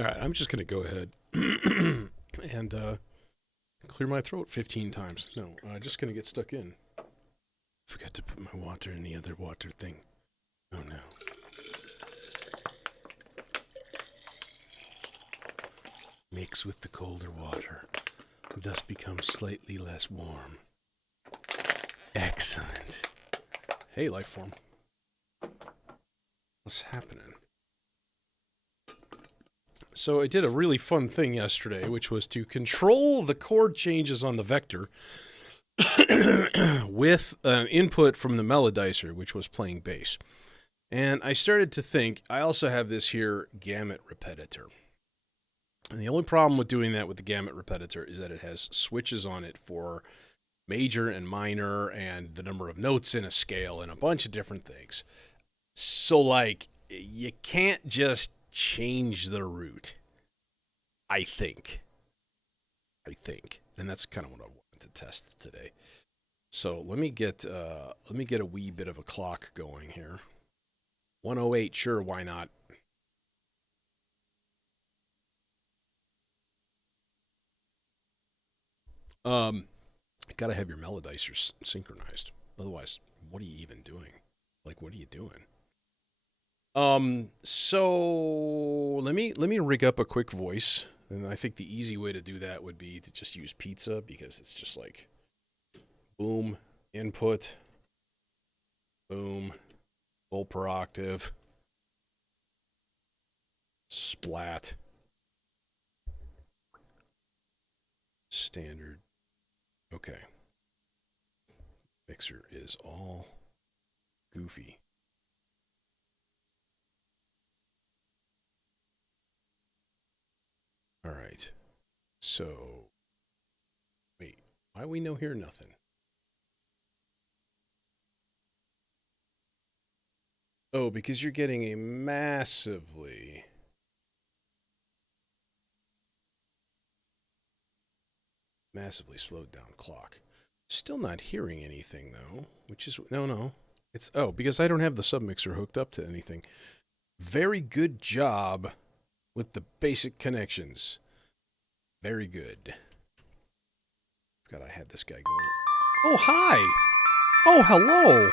All right, I'm just going to go ahead and clear my throat 15 times. No, just going to get stuck in. Forgot to put my water in the other water thing. Oh no. Mix with the colder water, thus becomes slightly less warm. Excellent. Hey, life form. What's happening? So I did a really fun thing yesterday, which was to control the chord changes on the vector with an input from the melodizer, which was playing bass. And I started to think, I also have this here gamut repetitor. And the only problem with doing that with the gamut repetitor is that it has switches on it for major and minor and the number of notes in a scale and a bunch of different things. So, like, you can't just change the root. I think. And that's kind of what I wanted to test today. So let me get a wee bit of a clock going here. 108, sure, why not? Gotta have your melodizers synchronized. Otherwise, what are you even doing? Like, what are you doing? So let me rig up a quick voice, and I think the easy way to do that would be to just use pizza, because it's just like boom, input, boom, full per octave, splat, standard. Okay. Mixer is all goofy. All right. So, wait, why we no hear nothing? Oh, because you're getting a massively slowed down clock. Still not hearing anything though, which is no. It's because I don't have the submixer hooked up to anything. Very good job with the basic connections. Very good. God, I had this guy going. Oh, hi. Oh, hello.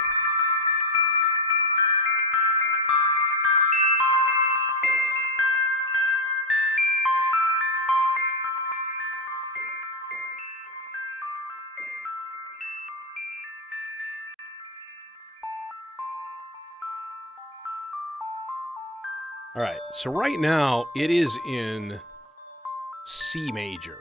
All right, so right now it is in C major.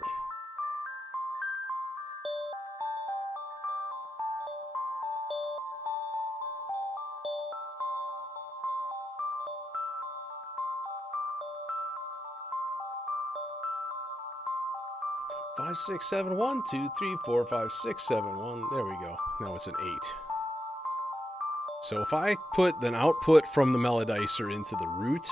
Five, six, seven, 1, 2, 3, 4, 5, 6, 7, 1. There we go. Now it's an 8. So if I put an output from the melodizer into the root,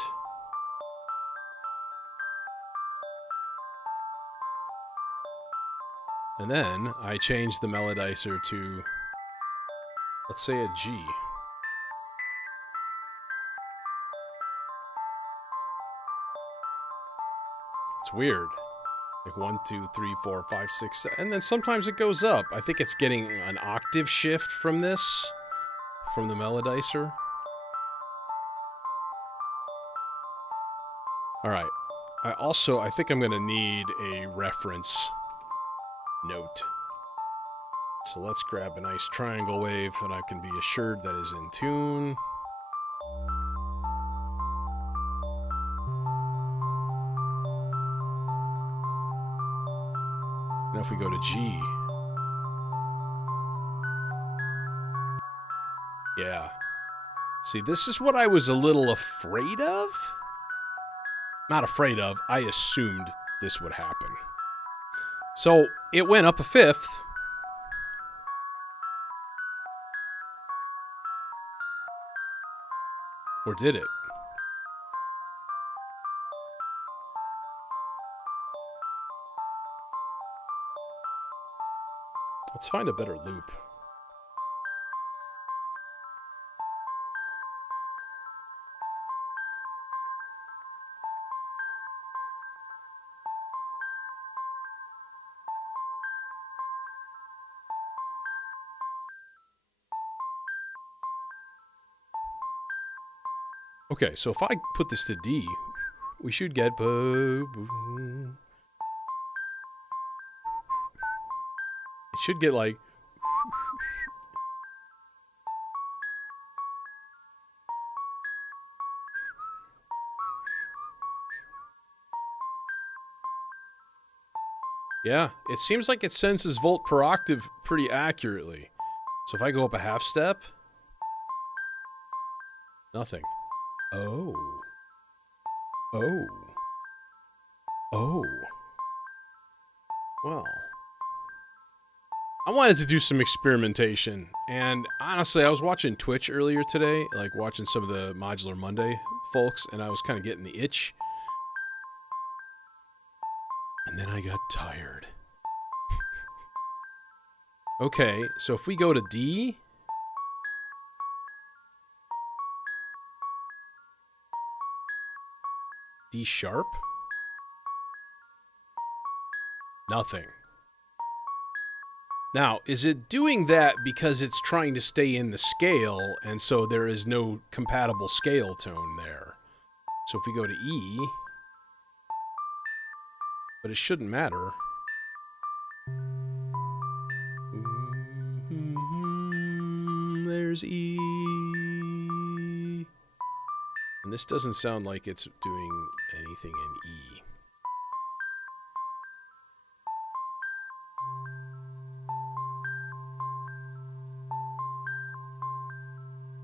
and then I change the melodizer to, let's say, a G. It's weird. Like 1, 2, 3, 4, 5, 6, 7. And then sometimes it goes up. I think it's getting an octave shift from this, from the melodizer. All right. I think I'm going to need a reference note. So let's grab a nice triangle wave, and I can be assured that is in tune. Now if we go to G. Yeah. See, this is what I was a little afraid of. Not afraid of, I assumed this would happen. So it went up a fifth. Or did it? Let's find a better loop. Okay, so if I put this to D, we should get... It should get like... Yeah, it seems like it senses volt per octave pretty accurately. So if I go up a half step... Nothing. Oh. Oh. Oh. Well. I wanted to do some experimentation, and honestly, I was watching Twitch earlier today, like watching some of the Modular Monday folks, and I was kind of getting the itch. And then I got tired. Okay, so if we go to D... D sharp? Nothing. Now, is it doing that because it's trying to stay in the scale, and so there is no compatible scale tone there? So if we go to E... But it shouldn't matter. There's E. And this doesn't sound like it's doing anything in E.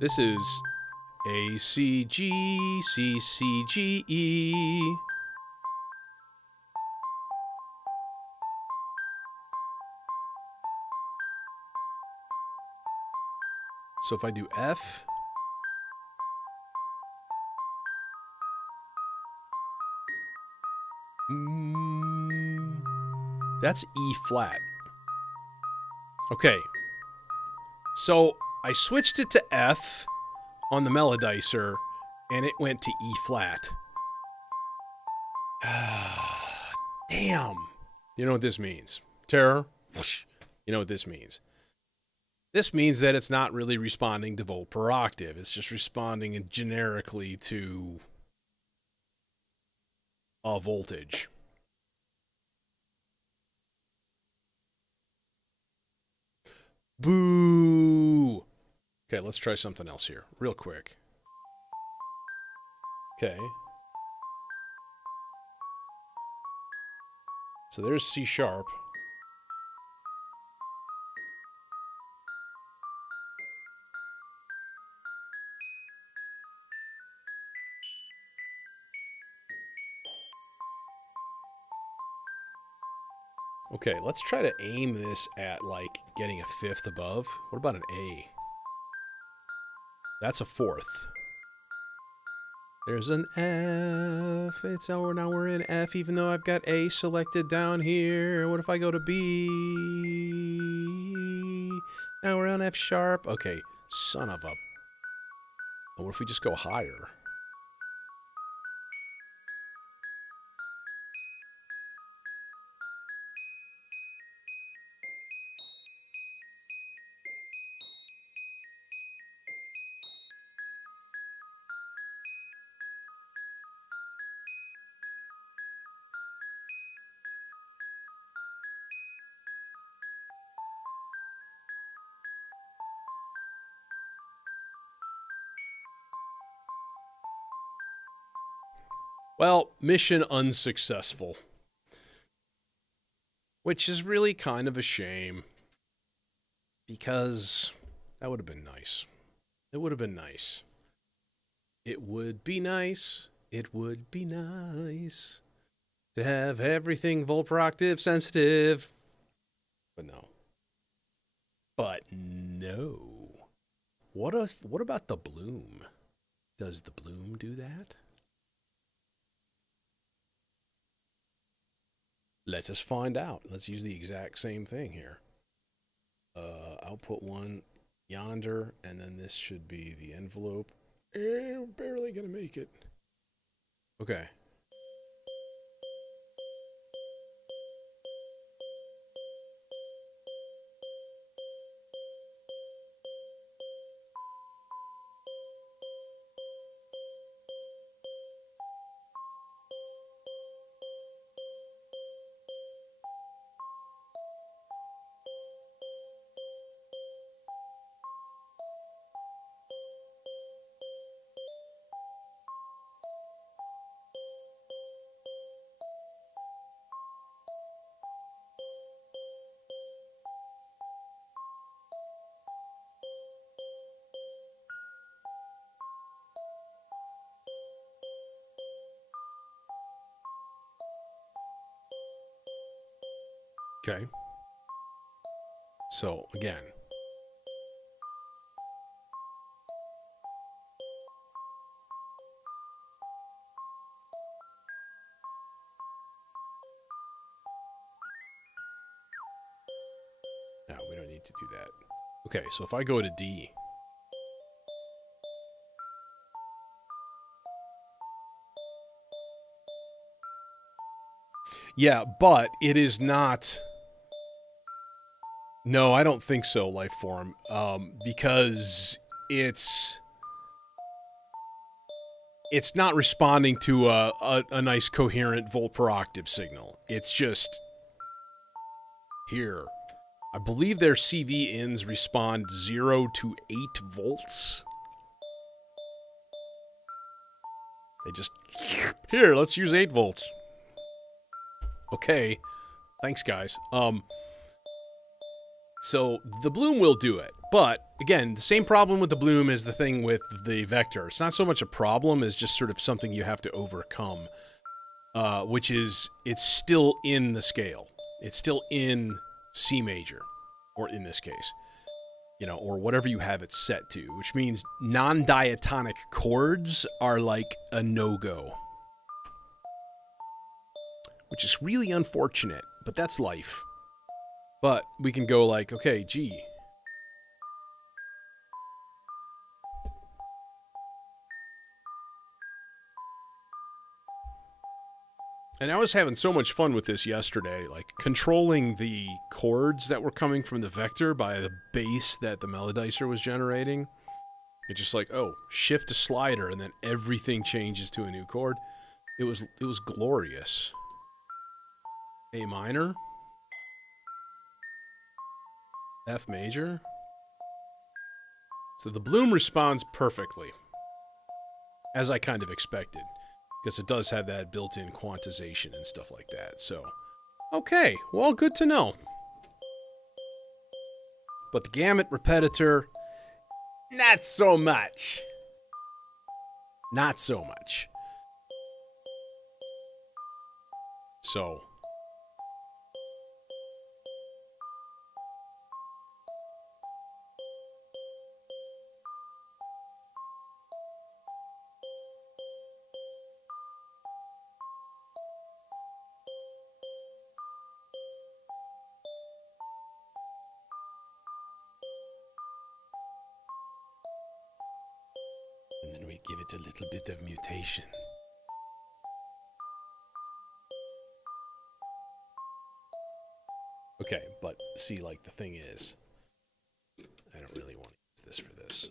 This is A, C, G, C, C, G, E. So if I do F... That's E flat. Okay. So I switched it to F on the Melodicer, and it went to E flat. Damn. You know what this means? Terror? You know what this means? This means that it's not really responding to volt per octave. It's just responding generically to a voltage. Boo! Okay, let's try something else here, real quick. Okay. So there's C sharp. Okay, let's try to aim this at, like, getting a fifth above. What about an A? That's a fourth. There's an F. Now we're in F, even though I've got A selected down here. What if I go to B? Now we're on F sharp. Okay, son of a... What if we just go higher? Well, mission unsuccessful. Which is really kind of a shame. Because that would have been nice. It would have been nice. It would be nice. It would be nice to have everything volt per octave sensitive. But no. But no. What about the bloom? Does the bloom do that? Let us find out. Let's use the exact same thing here. Output one yonder, and then this should be the envelope. Barely gonna make it. Okay. Okay. So, again. No, we don't need to do that. Okay, so if I go to D. Yeah, but it is not... No, I don't think so, Lifeform. Because it's not responding to a nice coherent volt per octave signal. It's just here. I believe their CV ins respond 0 to 8 volts. They just, here, let's use 8 volts. Okay, thanks guys. So the bloom will do it, but again, the same problem with the bloom is the thing with the vector. It's not so much a problem as just sort of something you have to overcome, which is it's still in the scale. It's still in C major, or in this case, you know, or whatever you have it set to, which means non-diatonic chords are like a no-go, which is really unfortunate, but that's life. But we can go like, okay, G. And I was having so much fun with this yesterday, like controlling the chords that were coming from the vector by the bass that the melodizer was generating. It's just like, oh, shift a slider and then everything changes to a new chord. It was glorious. A minor. F major. So the bloom responds perfectly, as I kind of expected, because it does have that built-in quantization and stuff like that. So, okay, well, good to know. But the gamut repetitor, not so much. Not so much. So... and then we give it a little bit of mutation. Okay, but see, like, the thing is, I don't really want to use this for this.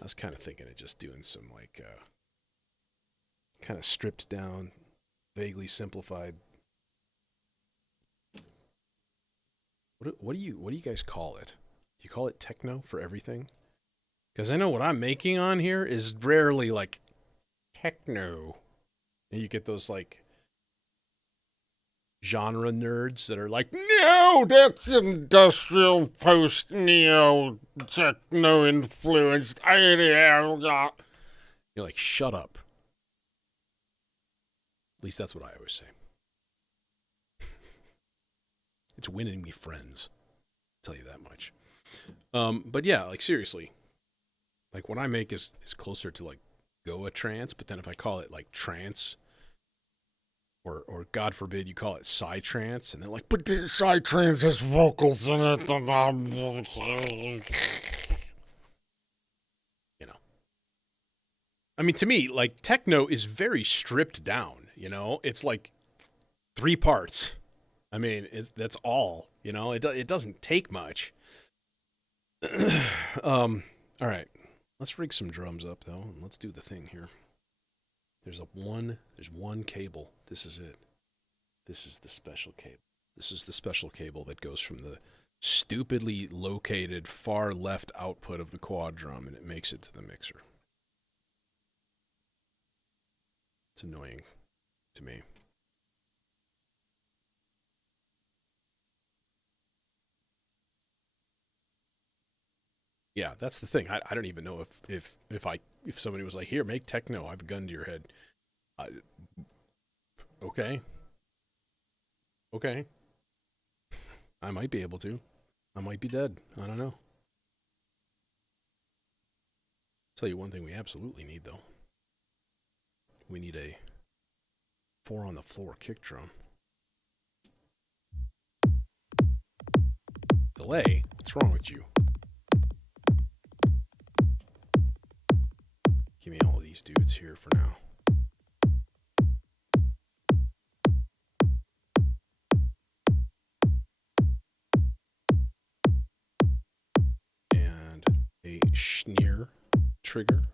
I was kind of thinking of just doing some, like, kind of stripped down, vaguely simplified. What do you guys call it? Do you call it techno for everything? Because I know what I'm making on here is rarely like techno. And you get those like genre nerds that are like, no, that's industrial post neo techno influenced. You're like, shut up. At least that's what I always say. It's winning me friends. I'll tell you that much. But yeah, like seriously. Like what I make is closer to like Goa trance, but then if I call it like trance, or God forbid you call it psytrance, and they're like, but the psytrance has vocals in it. You know. I mean, to me, like techno is very stripped down. You know, it's like 3 parts. I mean, that's all. You know, it doesn't take much. All right. Let's rig some drums up, though, and let's do the thing here. There's one cable. This is it. This is the special cable. This is the special cable that goes from the stupidly located far left output of the quad drum, and it makes it to the mixer. It's annoying to me. Yeah, that's the thing. I don't even know if somebody was like, here, make techno, I have a gun to your head. Okay. Okay. I might be able to. I might be dead. I don't know. Tell you one thing we absolutely need, though. We need a 4 on the floor kick drum. Delay? What's wrong with you? Give me all of these dudes here for now. And a Schneer trigger.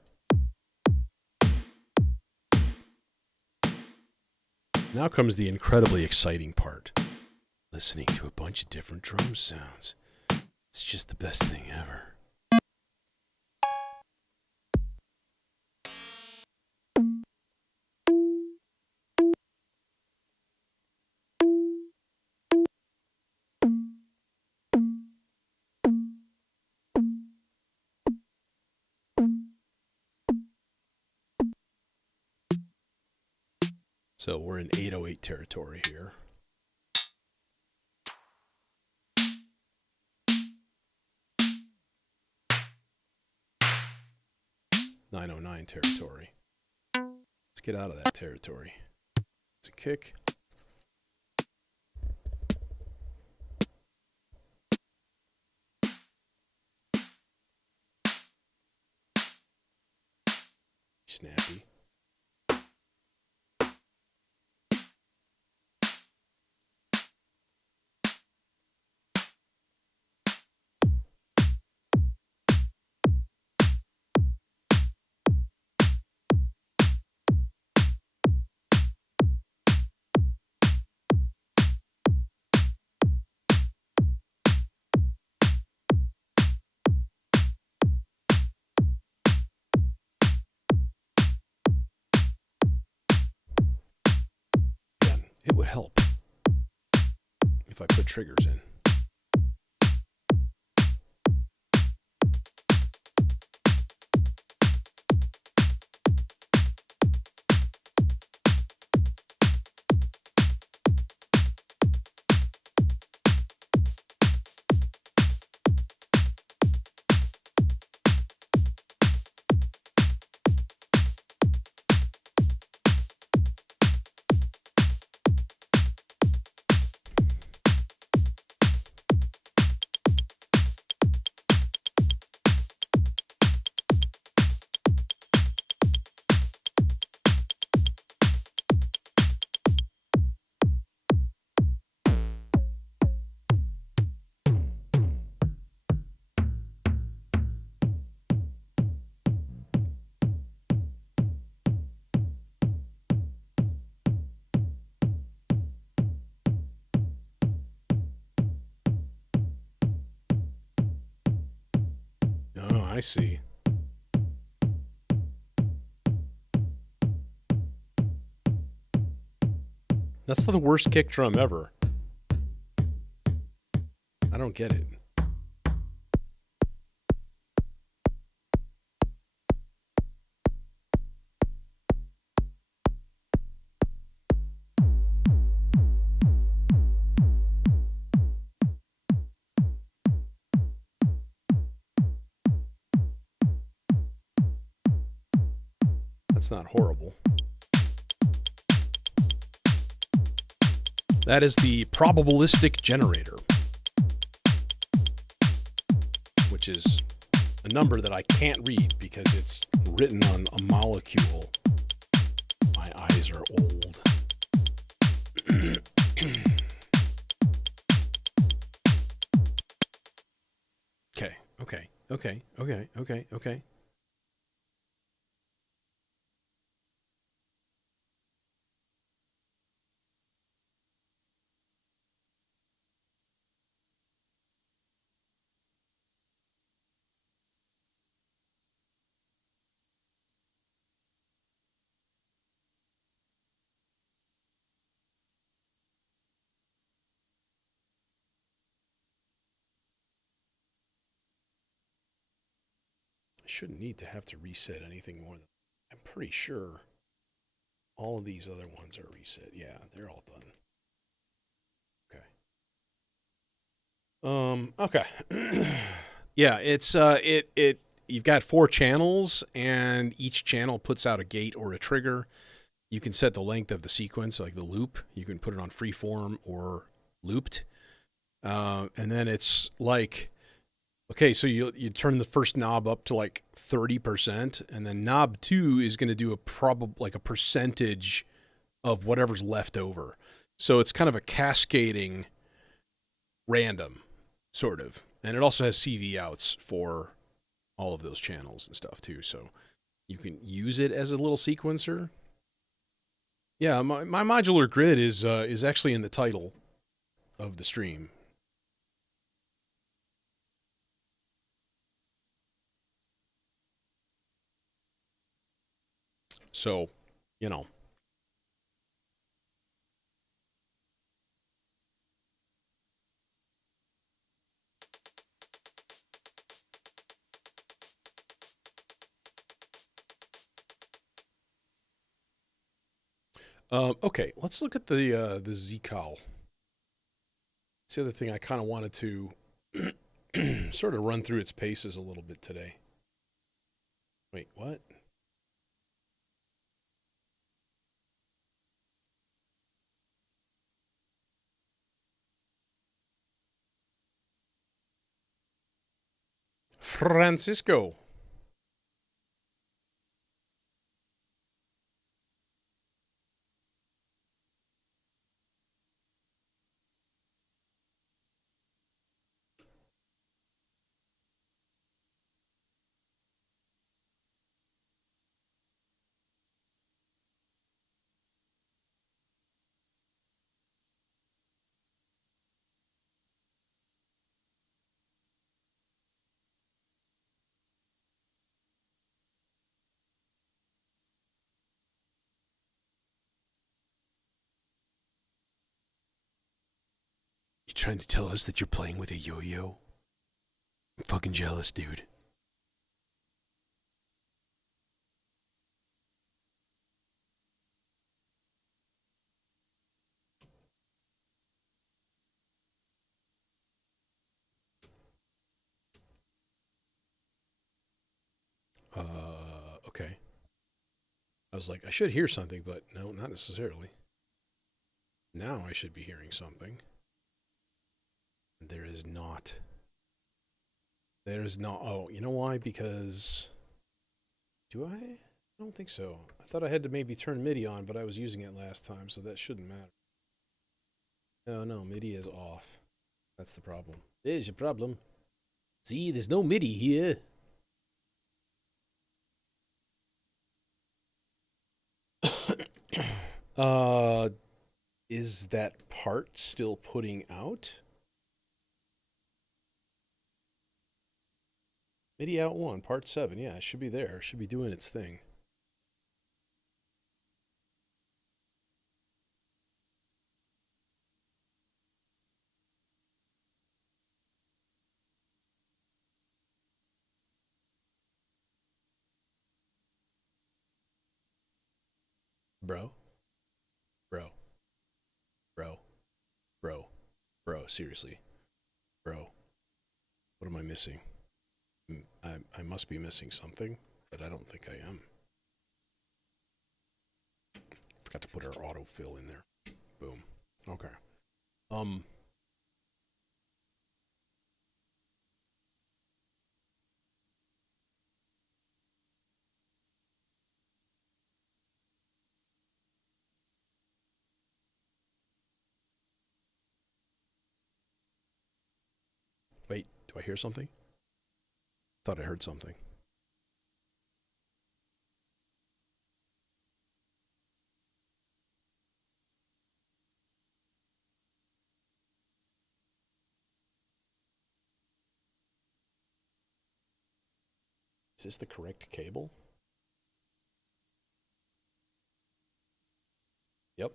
Now comes the incredibly exciting part. Listening to a bunch of different drum sounds. It's just the best thing ever. So we're in 808 territory here. .909 territory. Let's get out of that territory. It's a kick. Snappy. It would help if I put triggers in. Oh, I see. That's the worst kick drum ever. I don't get it. That's not horrible. That is the probabilistic generator, which is a number that I can't read because it's written on a molecule. My eyes are old. Okay. I shouldn't need to have to reset anything more than... I'm pretty sure all of these other ones are reset. Yeah, they're all done. Okay. Okay. Yeah, it's it you've got four channels and each channel puts out a gate or a trigger. You can set the length of the sequence, like the loop. You can put it on freeform or looped. And then it's like, okay, so you turn the first knob up to like 30%, and then knob two is going to do a like a percentage of whatever's left over. So it's kind of a cascading random, sort of. And it also has CV outs for all of those channels and stuff too. So you can use it as a little sequencer. Yeah, my modular grid is actually in the title of the stream. So, you know. Okay, let's look at the Zcal. It's the other thing I kind of wanted to sort of run through its paces a little bit today. Wait, what? Francisco. You trying to tell us that you're playing with a yo-yo? I'm fucking jealous, dude. Okay. I was like, I should hear something, but no, not necessarily. Now I should be hearing something. There is not. There is not. Oh, you know why? Because. Do I? I don't think so. I thought I had to maybe turn MIDI on, but I was using it last time, so that shouldn't matter. No, no, MIDI is off. That's the problem. There's your problem. See, there's no MIDI here. uh, is that part still putting out? MIDI out 1, part 7. Yeah, it should be there. It should be doing its thing. Bro, bro, bro, bro, bro, seriously. Bro, what am I missing? I must be missing something, but I don't think I am. Forgot to put our autofill in there. Boom. Okay. Um. Wait. Do I hear something? Thought I heard something. Is this the correct cable? Yep.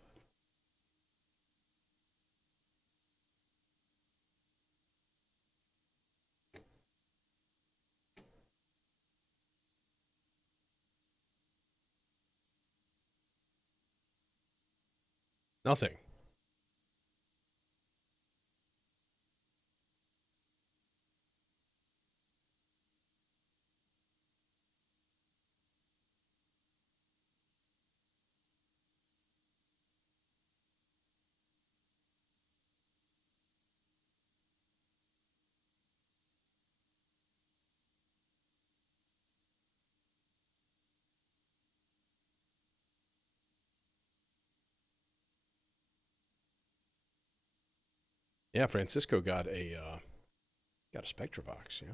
Nothing. Yeah, Francisco got a Spectravox. Yeah.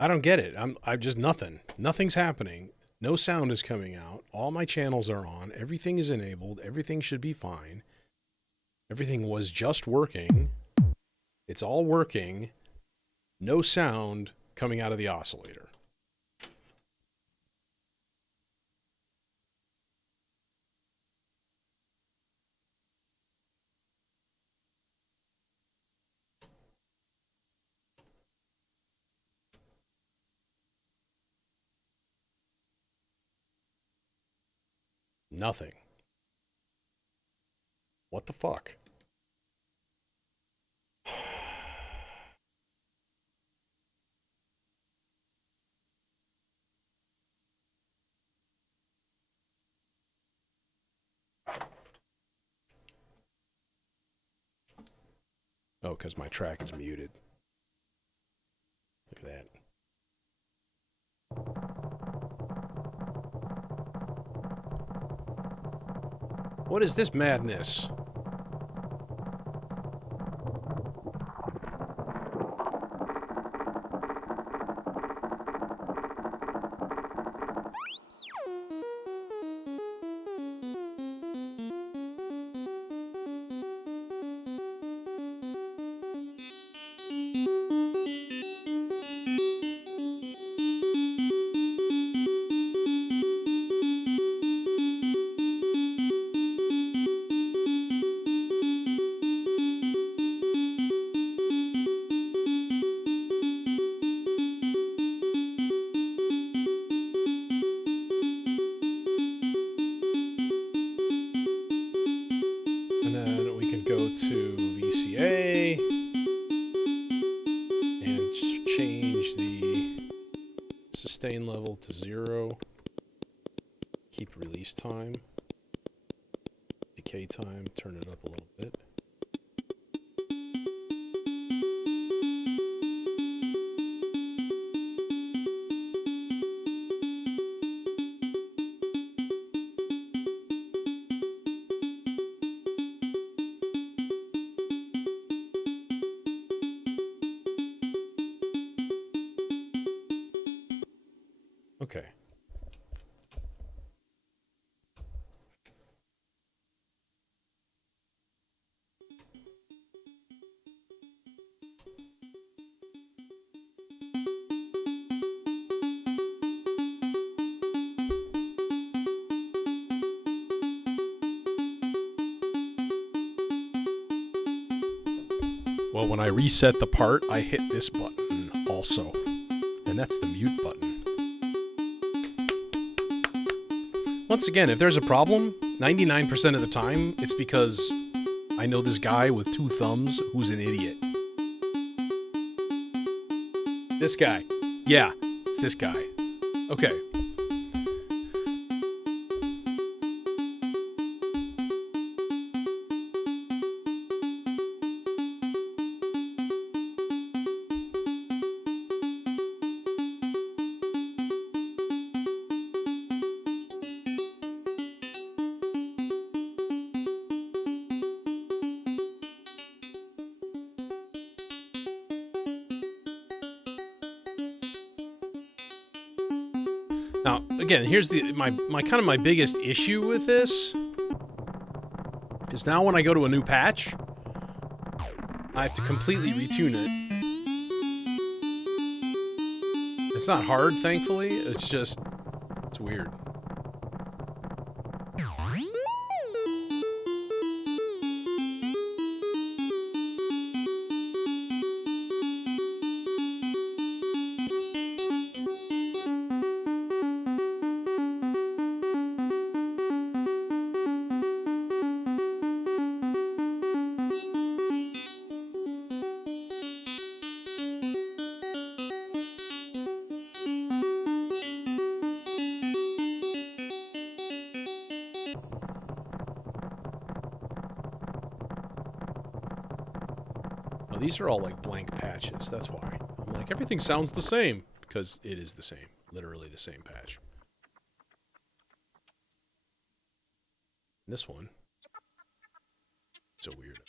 I don't get it. I'm just nothing. Nothing's happening. No sound is coming out. All my channels are on. Everything is enabled. Everything should be fine. Everything was just working. It's all working. No sound coming out of the oscillator. Nothing. What the fuck? Oh, because my track is muted. Look at that. What is this madness? And then we can go to VCA and change the sustain level to 0. Keep release time. Decay time, turn it up a little bit. Okay. Well, when I reset the part, I hit this button also. And that's the mute button. Once again, if there's a problem, 99% of the time, it's because I know this guy with 2 thumbs who's an idiot. This guy. Yeah, it's this guy. Okay. Now, again, here's my biggest issue with this is now when I go to a new patch, I have to completely retune it. It's not hard, thankfully. It's just, it's weird. Oh, these are all like blank patches. That's why. I'm like, everything sounds the same. Because it is the same. Literally the same patch. This one. So weird.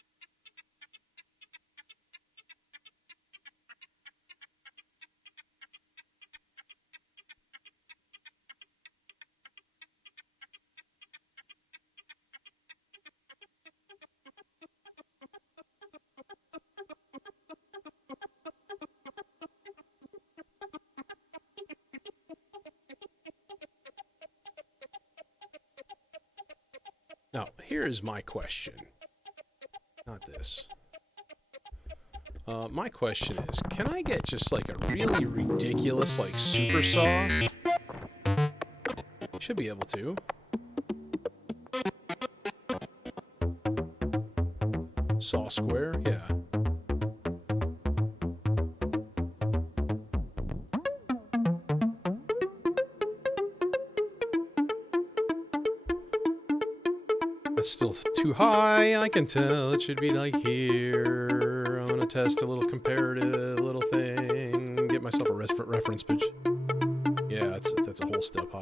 Now, here is my question. Not this. My question is, can I get just like a really ridiculous like super saw? Should be able to. Saw square, yeah. That's still too high, I can tell. It should be like here. I'm gonna test a little comparative little thing. Get myself a reference pitch. Yeah, that's a whole step high.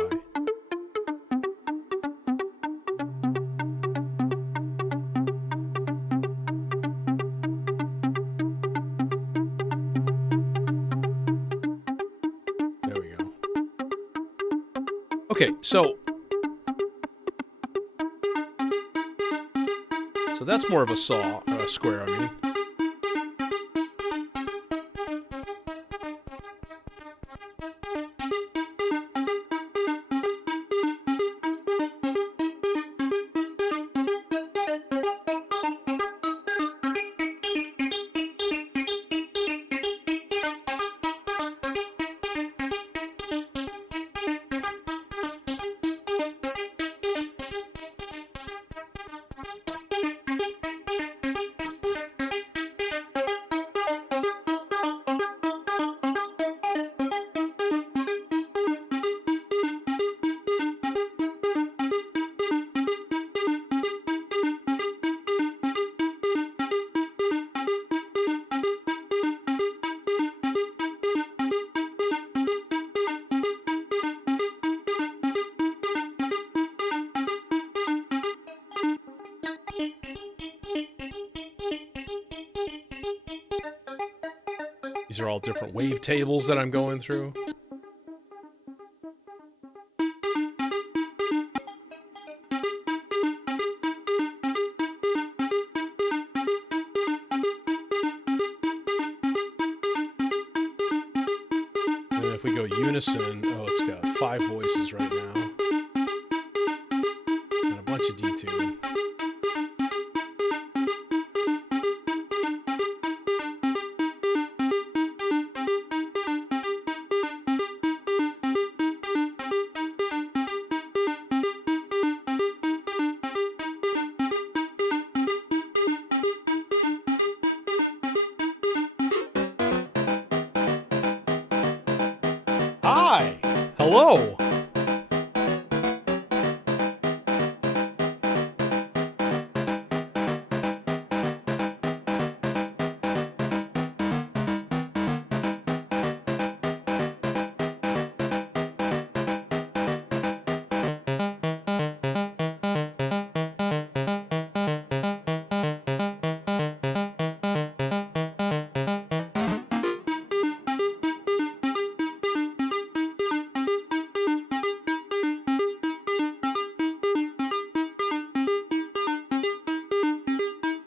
There we go. Okay, so that's more of a saw, square, I mean. These are all different wave tables that I'm going through. And if we go unison, oh, it's got 5 voices right now. And a bunch of detune. Hi! Hello!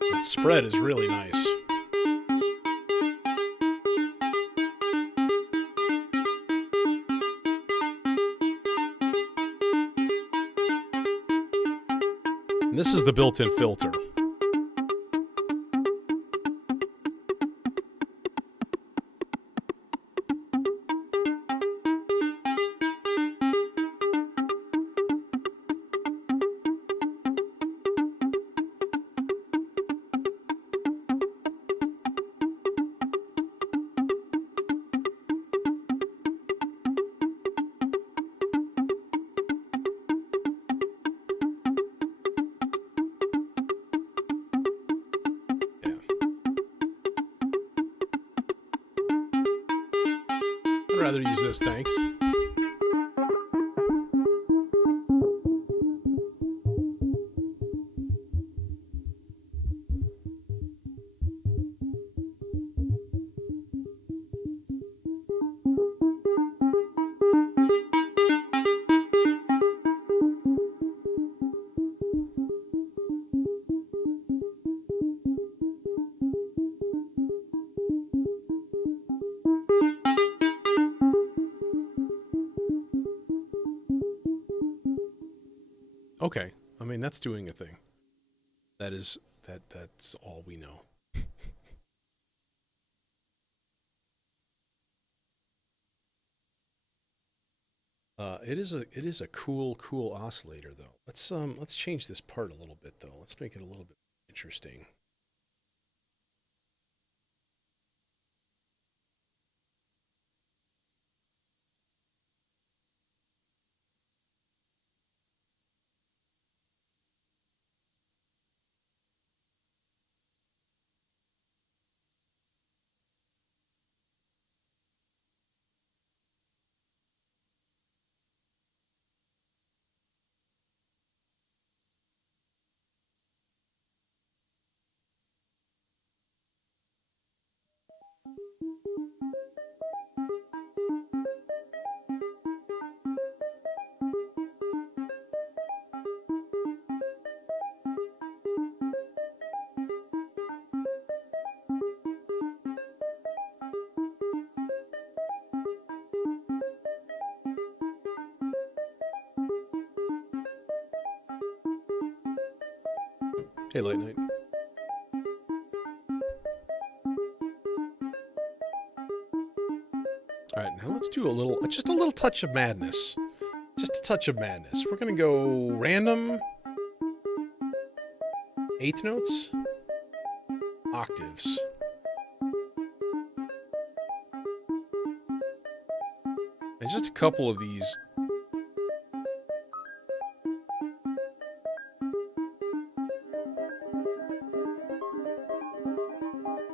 That spread is really nice. And this is the built-in filter. rather use this, thanks. Okay, I mean, that's doing a thing. That's all we know. It is a cool oscillator though. Let's change this part a little bit though. Let's make it a little bit interesting. Hey, late night. All right, now let's do just a little touch of madness. Just a touch of madness. We're gonna go random eighth notes, octaves. And just a couple of these.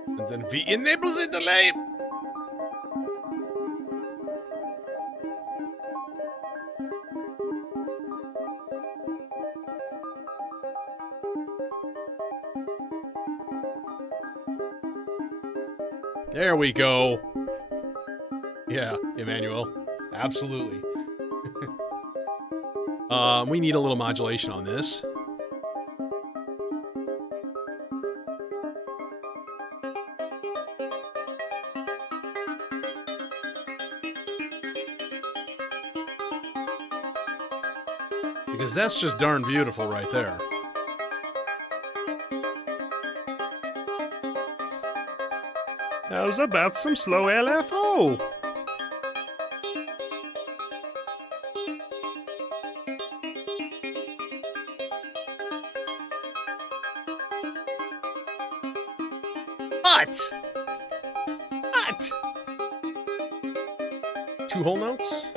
And then V enables a delay. There we go. Yeah, Emmanuel. Absolutely. We need a little modulation on this. Because that's just darn beautiful right there. How's about some slow LFO? What? What? Two whole notes?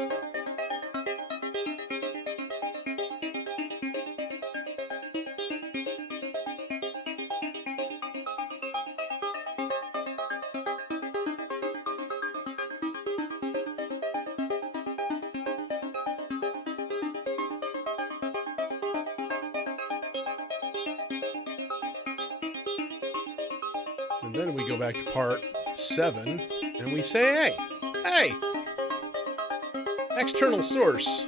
And then we go back to part 7, and we say, hey, external source.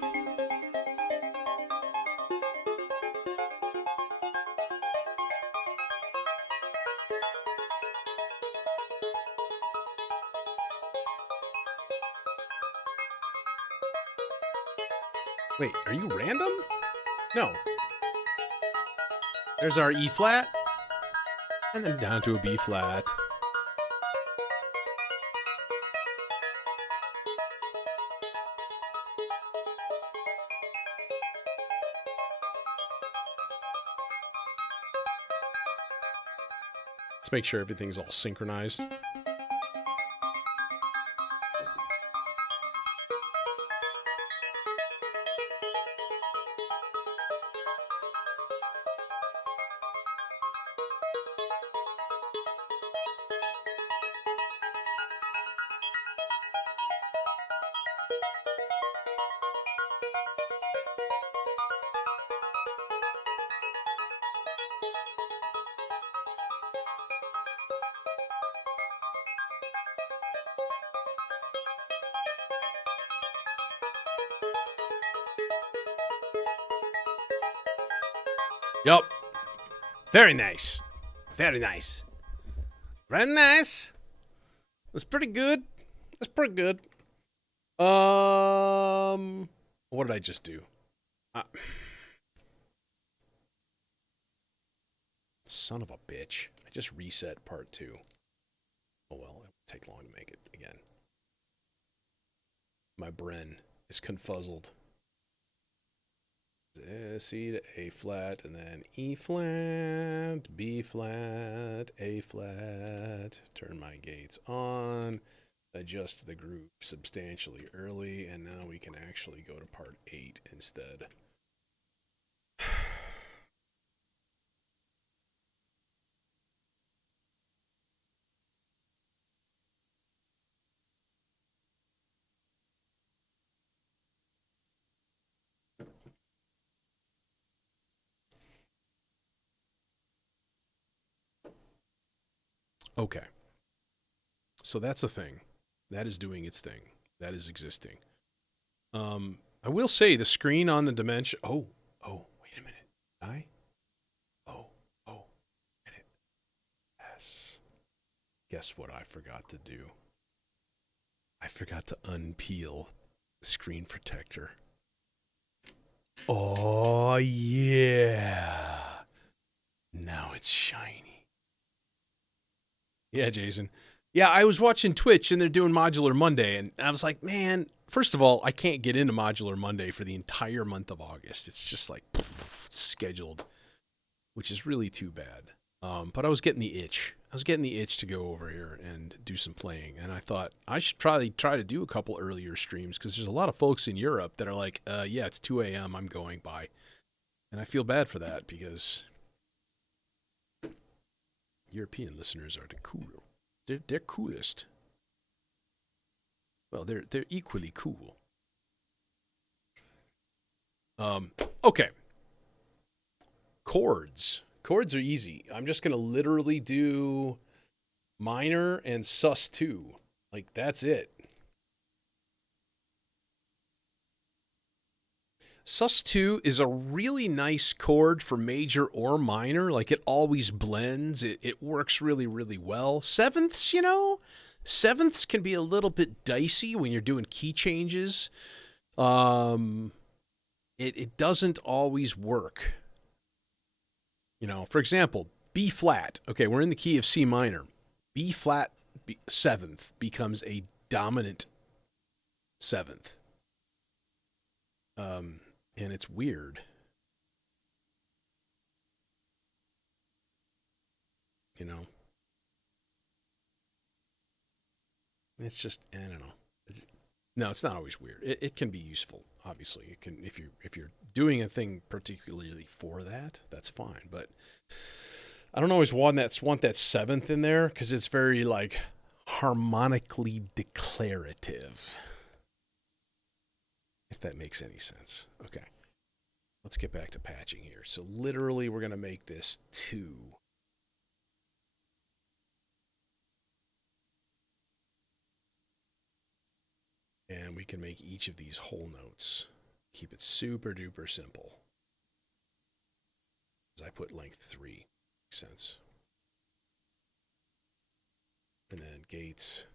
Wait, are you random? No. There's our E flat. And then down to a B flat. Let's make sure everything's all synchronized. Yup. Very nice. Very nice. Very nice. That's pretty good. That's pretty good. What did I just do? Son of a bitch. I just reset part 2. Oh well, it would take long to make it again. My Bren is confuzzled. C to A flat, and then E flat, B flat, A flat. Turn my gates on. Adjust the groove substantially early, and now we can actually go to part 8 instead. Okay. So that's a thing. That is doing its thing. That is existing. I will say the screen on the Dimension. Oh, wait a minute. Oh, minute. Yes. Guess what I forgot to do? I forgot to unpeel the screen protector. Oh, yeah. Now it's shiny. Yeah, Jason. Yeah, I was watching Twitch and they're doing Modular Monday, and I was like, man, first of all, I can't get into Modular Monday for the entire month of August. It's just like scheduled, which is really too bad. But I was getting the itch. I was getting the itch to go over here and do some playing, and I thought I should probably try to do a couple earlier streams because there's a lot of folks in Europe that are like, yeah, it's 2 a.m., I'm going by. And I feel bad for that because European listeners are the cool. They're coolest. Well, they're equally cool. Okay. Chords. Chords are easy. I'm just going to literally do minor and sus2. Like, that's it. Sus2 is a really nice chord for major or minor. Like, it always blends. It works really, really well. Sevenths, sevenths can be a little bit dicey when you're doing key changes. It doesn't always work. For example, B flat. Okay, we're in the key of C minor. B flat seventh becomes a dominant seventh. And it's weird. It's just, I don't know. No, it's not always weird. It can be useful, obviously. It can if you're doing a thing particularly for that, that's fine. But I don't always want that seventh in there because it's very like harmonically declarative. If that makes any sense. Okay. Let's get back to patching here. So literally we're going to make this 2. And we can make each of these whole notes. Keep it super duper simple. As I put length 3. Makes sense. And then gates.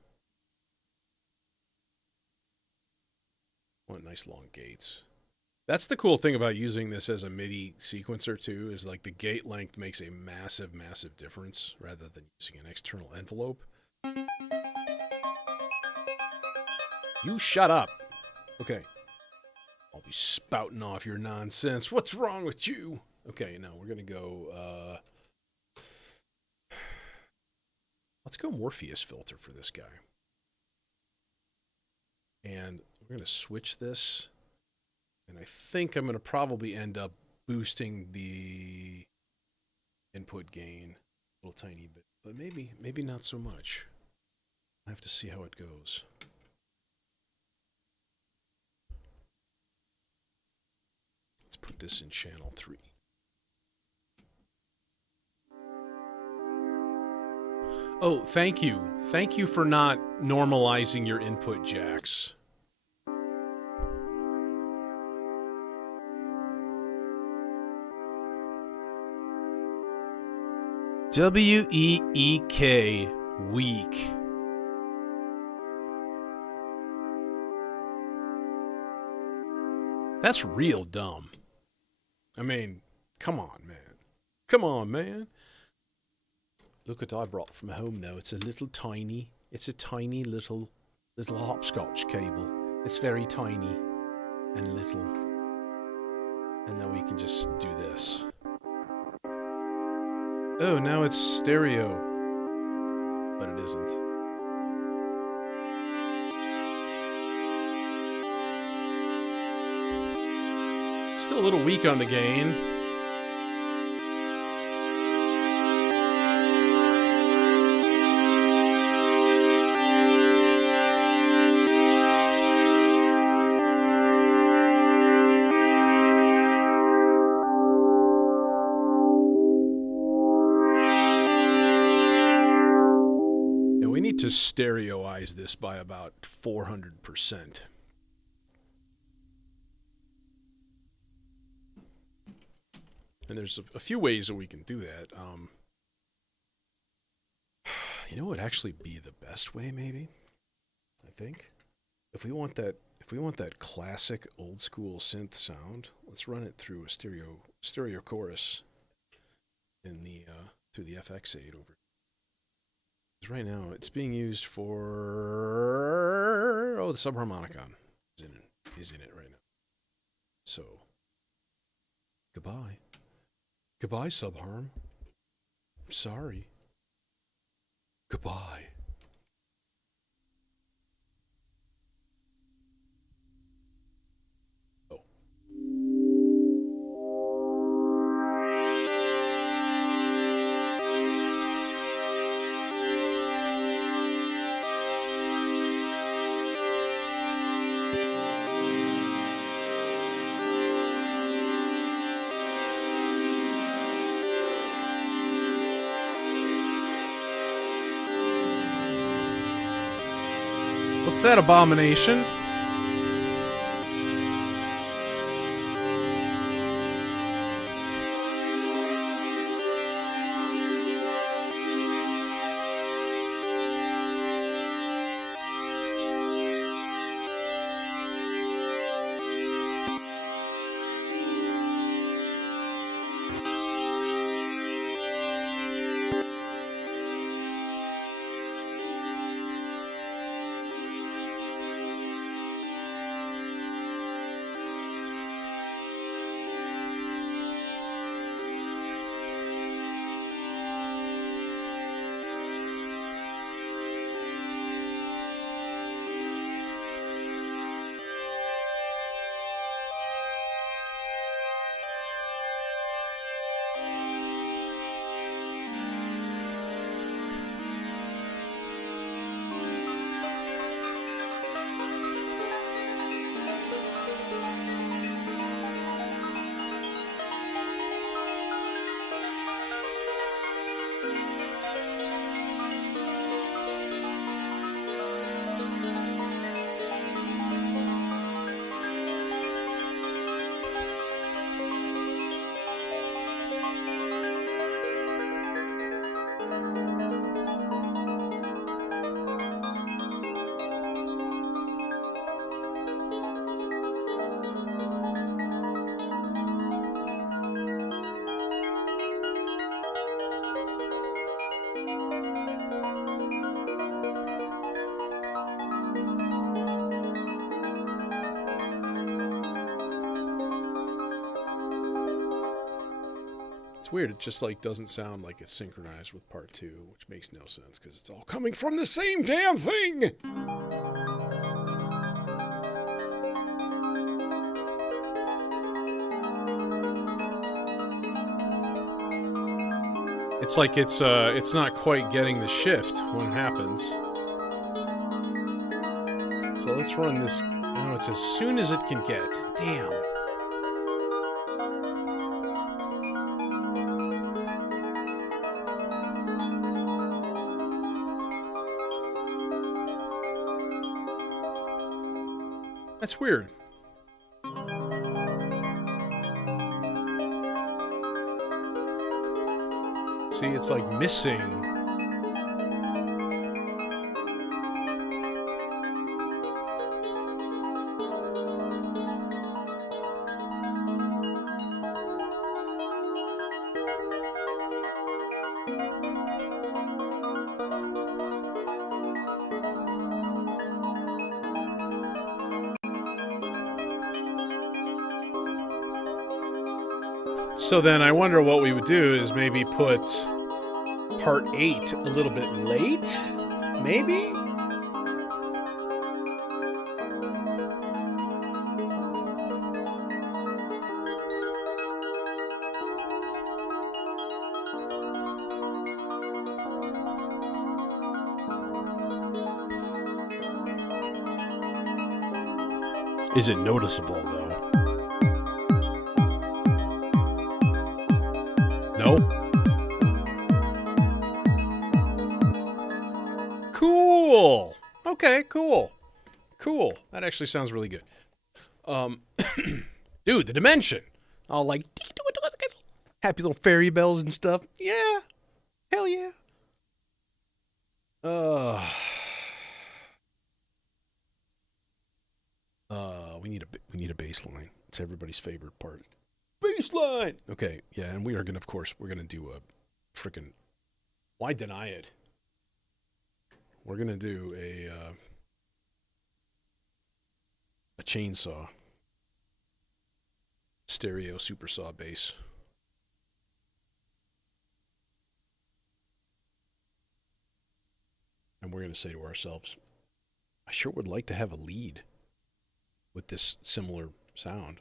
Want nice long gates. That's the cool thing about using this as a MIDI sequencer too, is like the gate length makes a massive, massive difference rather than using an external envelope. You shut up. Okay. I'll be spouting off your nonsense. What's wrong with you? Okay, now we're going to go... let's go Morpheus filter for this guy. And we're going to switch this. And I think I'm going to probably end up boosting the input gain a little tiny bit. But maybe not so much. I have to see how it goes. Let's put this in channel 3. Oh, thank you. Thank you for not normalizing your input jacks. W-E-E-K, weak. That's real dumb. I mean, come on, man. Come on, man. Look what I brought from home, though. It's a tiny little hopscotch cable. It's very tiny and little. And then we can just do this. Oh, now it's stereo. But it isn't. Still a little weak on the gain. To stereoize this by about 400%. And there's a few ways that we can do that. You know what would actually be the best way, maybe? I think if we want that classic old school synth sound, let's run it through a stereo chorus in the through the FX8 over. Right now, it's being used for the subharmonicon is in it right now. So, goodbye, subharm. I'm sorry. Goodbye. What's that abomination? Weird, it just like doesn't sound like it's synchronized with part 2, which makes no sense because it's all coming from the same damn thing. It's like it's not quite getting the shift when it happens. So let's run this. Oh, it's as soon as it can get. Damn. That's weird. See, it's like missing. So then I wonder what we would do is maybe put part 8 a little bit late? Maybe? Is it noticeable though? No? Cool. Okay, cool. Cool. That actually sounds really good. Dude, the dimension. All like happy little fairy bells and stuff. Yeah. Hell yeah. We need a bass line. It's everybody's favorite part. Baseline. Okay, yeah, and we are gonna, of course, we're gonna do a freaking. Why deny it? We're gonna do a chainsaw, stereo super saw bass. And we're gonna say to ourselves, I sure would like to have a lead with this similar sound.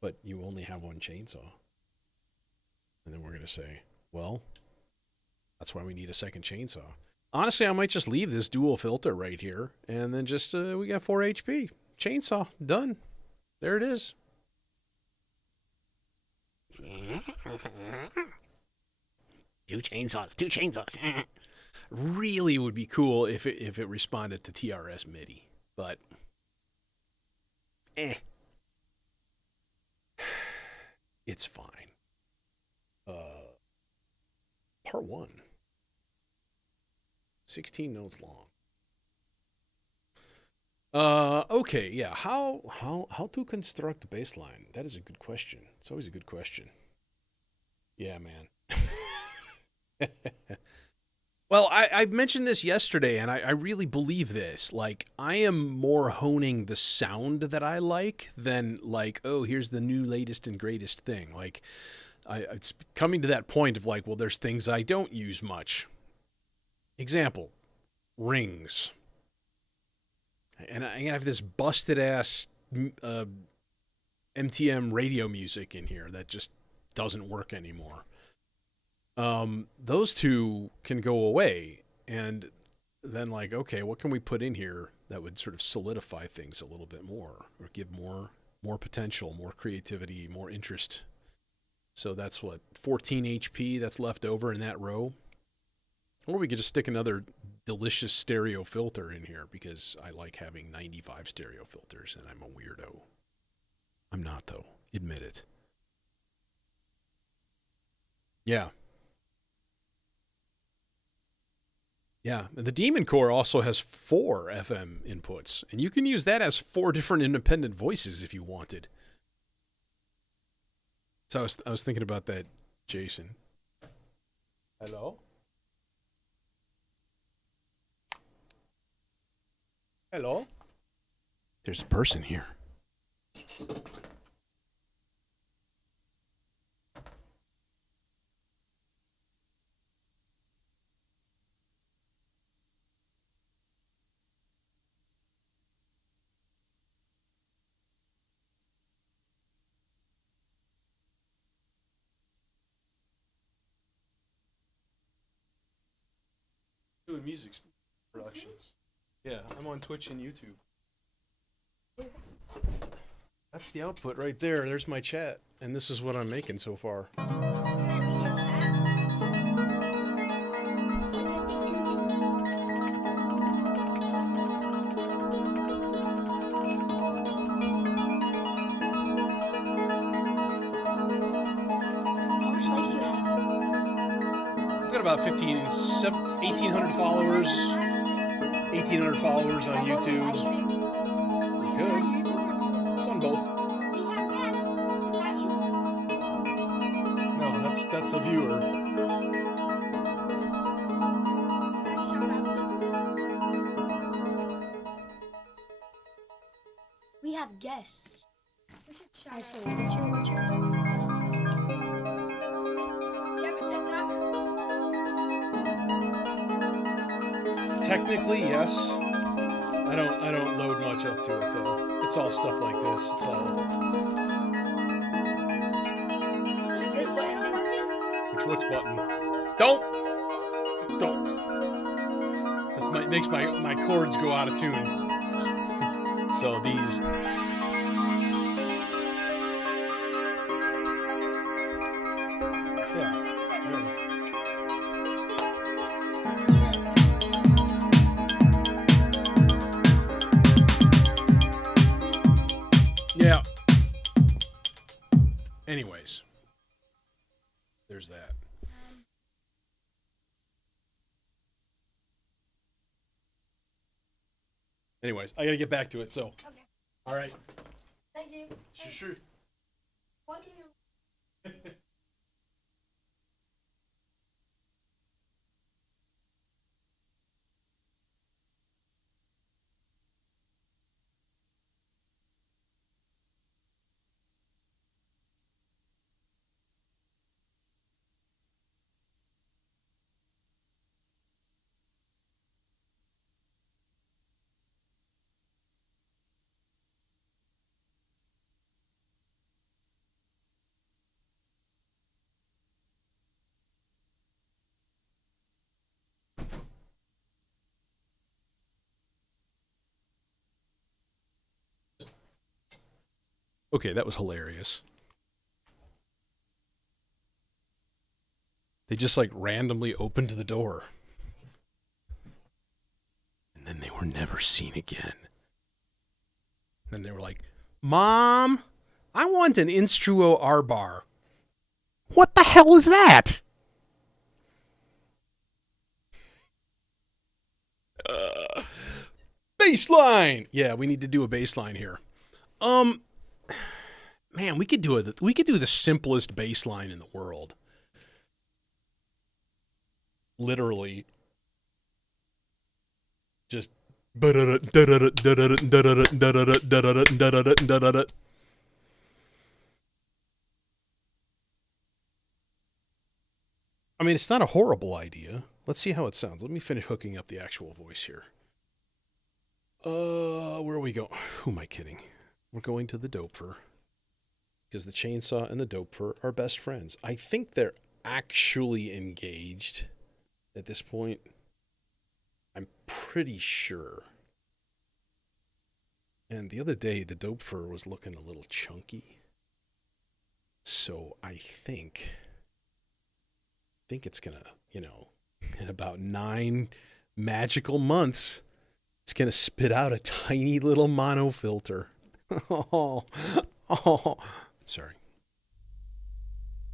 But you only have one chainsaw. And then we're going to say, well, that's why we need a second chainsaw. Honestly, I might just leave this dual filter right here. And then just, we got 4 HP. Chainsaw. Done. There it is. Two chainsaws. Really would be cool if it responded to TRS MIDI. But, it's fine. Part 1. 16 notes long. Okay, yeah. How to construct a bass line? That is a good question. It's always a good question. Yeah, man. Well, I mentioned this yesterday, and I really believe this. Like, I am more honing the sound that I like than, like, oh, here's the new latest and greatest thing. Like, it's coming to that point of, like, well, there's things I don't use much. Example, rings. And I have this busted-ass MTM radio music in here that just doesn't work anymore. Those two can go away, and then, like, okay, what can we put in here that would sort of solidify things a little bit more, or give more potential, more creativity, more interest. So that's what, 14 HP that's left over in that row. Or we could just stick another delicious stereo filter in here, because I like having 95 stereo filters, and I'm a weirdo. I'm not, though. Admit it. Yeah. Yeah, the Demon Core also has 4 FM inputs, and you can use that as 4 different independent voices if you wanted. So I was thinking about that, Jason. Hello? Hello? There's a person here. Doing music productions. Yeah, I'm on Twitch and YouTube. That's the output right there. There's my chat, and this is what I'm making so far. How much likes do you have? about 1,800 followers. 1,800 followers on YouTube. We could. It's on both. No, that's the viewer. We have guests. We should shout out. Richard. You have a TikTok? Technically, yes. I don't load much up to it though. It's all stuff like this. It's all. Is this button working? Which button? Don't. That makes my chords go out of tune. So these. Yeah. Anyways, there's that. Anyways, I gotta get back to it. So, Okay. all right. Thank you. Sure. What do you... Okay, that was hilarious. They just like randomly opened the door. And then they were never seen again. And they were like, "Mom, I want an Instruo R-bar." What the hell is that? Baseline. Yeah, we need to do a baseline here. Man, we could do the simplest baseline in the world. Literally. Just I mean, it's not a horrible idea. Let's see how it sounds. Let me finish hooking up the actual voice here. Where are we going? Who am I kidding? We're going to the Dopefer. Because the chainsaw and the Dopefer are best friends. I think they're actually engaged at this point. I'm pretty sure. And the other day, the Dopefer was looking a little chunky. So I think it's gonna, in about 9 magical months, it's gonna spit out a tiny little mono filter. Oh. Sorry.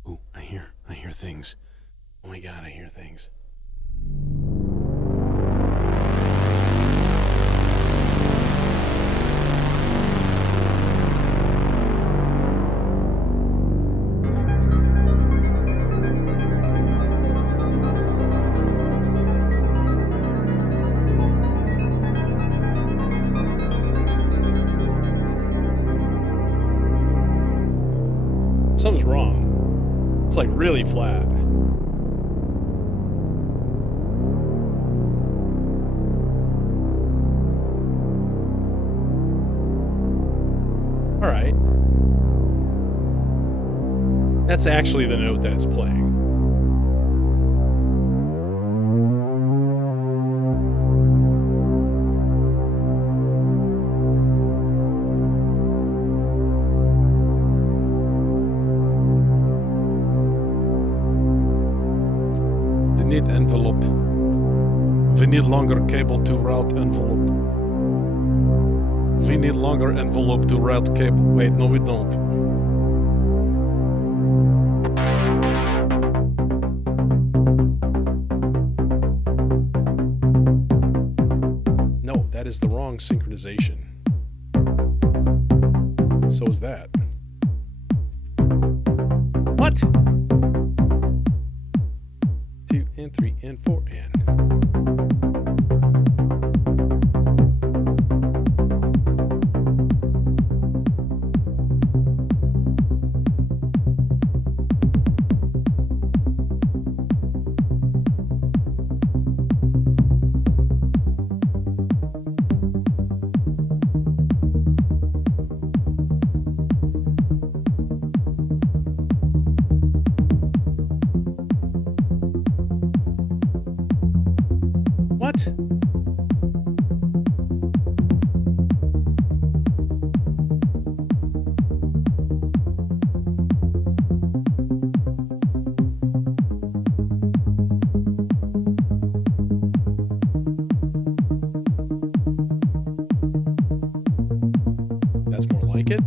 Ooh, I hear things. Oh my God, I hear things. Something's wrong. It's like really flat. All right. That's actually the note that it's playing. Need envelope. We need longer cable to route envelope. We need longer envelope to route cable. Wait, no we don't. That is the wrong synchronization. So is that. What? 2 and 3 and 4 and. What? That's more like it.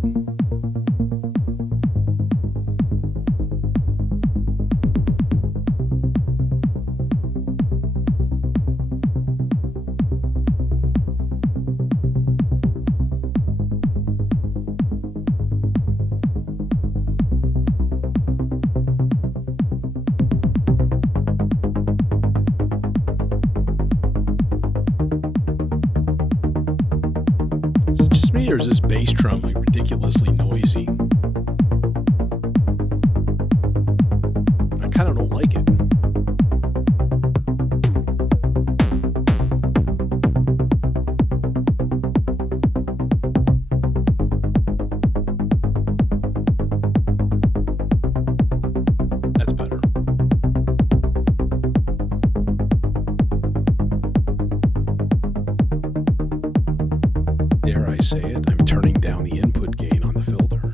Is it just me, or is this bass drum like ridiculously noisy? I kind of don't like it. That's better. Dare I say it, I'm turning down the input gain on the filter.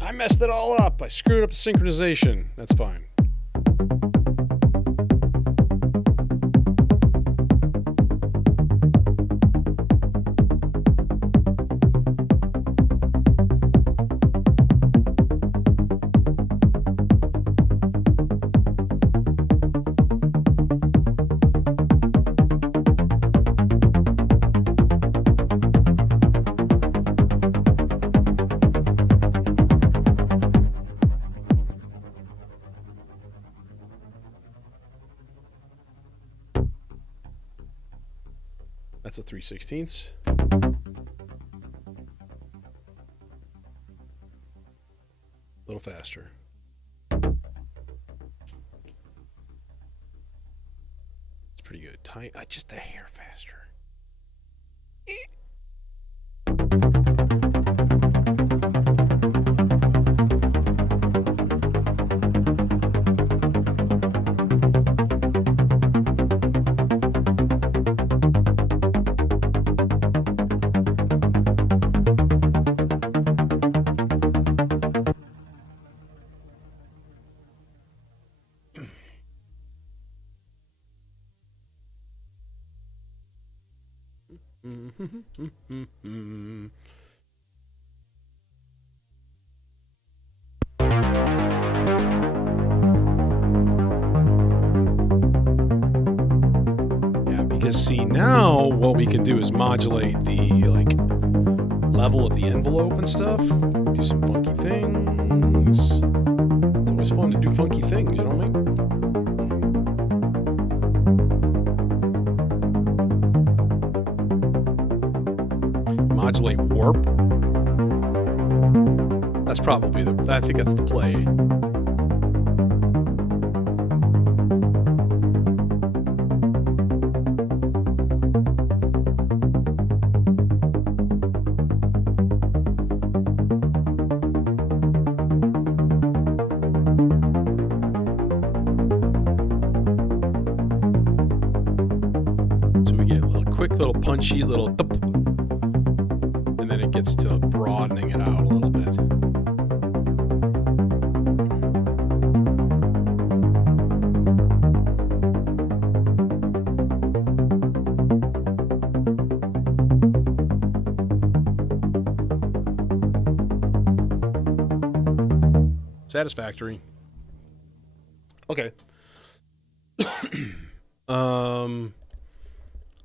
I messed it all up. I screwed up the synchronization. That's fine. That's a 3/16. A little faster. It's pretty good. Just a hair faster. Yeah, because see, now what we can do is modulate the level of the envelope and stuff. Do some funky things. It's always fun to do funky things, you know what I mean? Modulate warp. That's probably I think that's the play. little punchy, little thup, and then it gets to broadening it out a little bit. Satisfactory. Okay.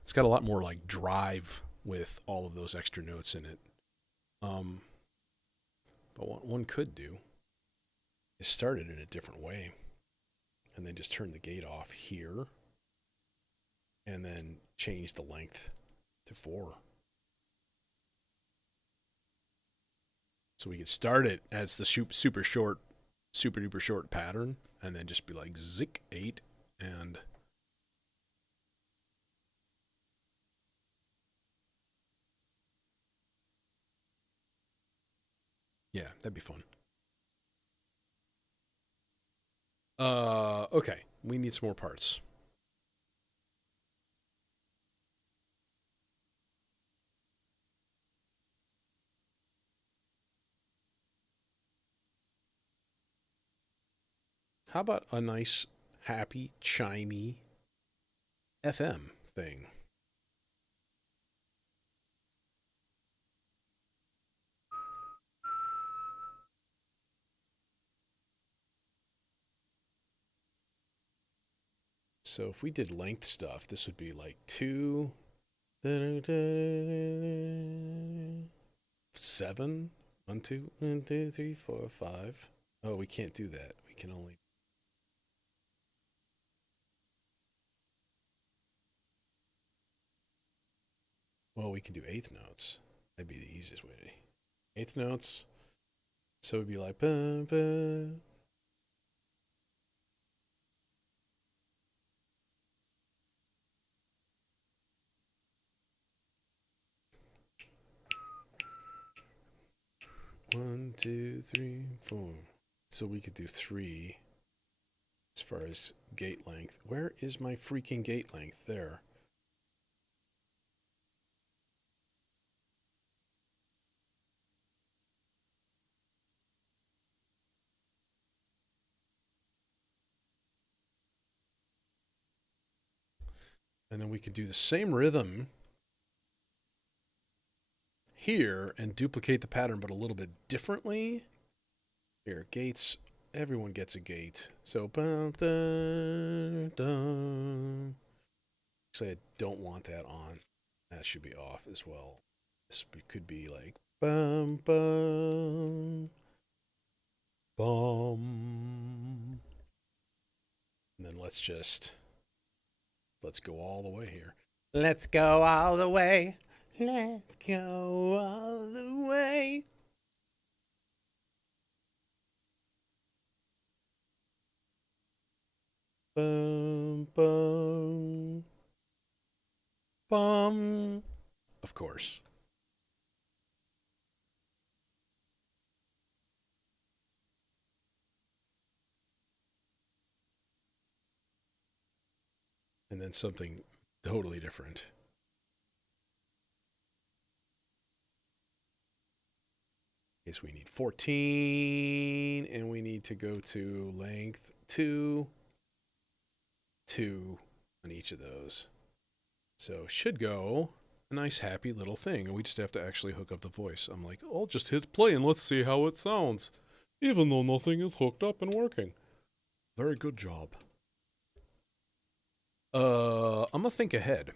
It's got a lot more like drive with all of those extra notes in it. But what one could do is start it in a different way and then just turn the gate off here and then change the length to 4. So we could start it as the super short, super duper short pattern and then just be like zick 8 and yeah, that'd be fun. Okay, we need some more parts. How about a nice, happy, chimey FM thing? So if we did length stuff, this would be like 2, 7, 1, 2, 1, 2, 3, 4, 5. Oh, we can't do that. We can only. Well, we can do eighth notes. That'd be the easiest way to. Eighth notes. So it'd be like. Ba, ba. One, two, three, 4. So we could do 3 as far as gate length. Where is my freaking gate length? There. And then we could do the same rhythm here and duplicate the pattern, but a little bit differently. Here, gates. Everyone gets a gate. So, bum, dun, dun. Actually, I don't want that on. That should be off as well. This could be like bum, bum, bum. And then let's go all the way here. Let's go all the way. Let's go all the way. Bum, bum, bum. Of course. And then something totally different. Guess we need 14, and we need to go to length 2, 2 on each of those. So should go a nice happy little thing. And we just have to actually hook up the voice. I'm like, I'll just hit play and let's see how it sounds, even though nothing is hooked up and working. Very good job. I'm gonna think ahead.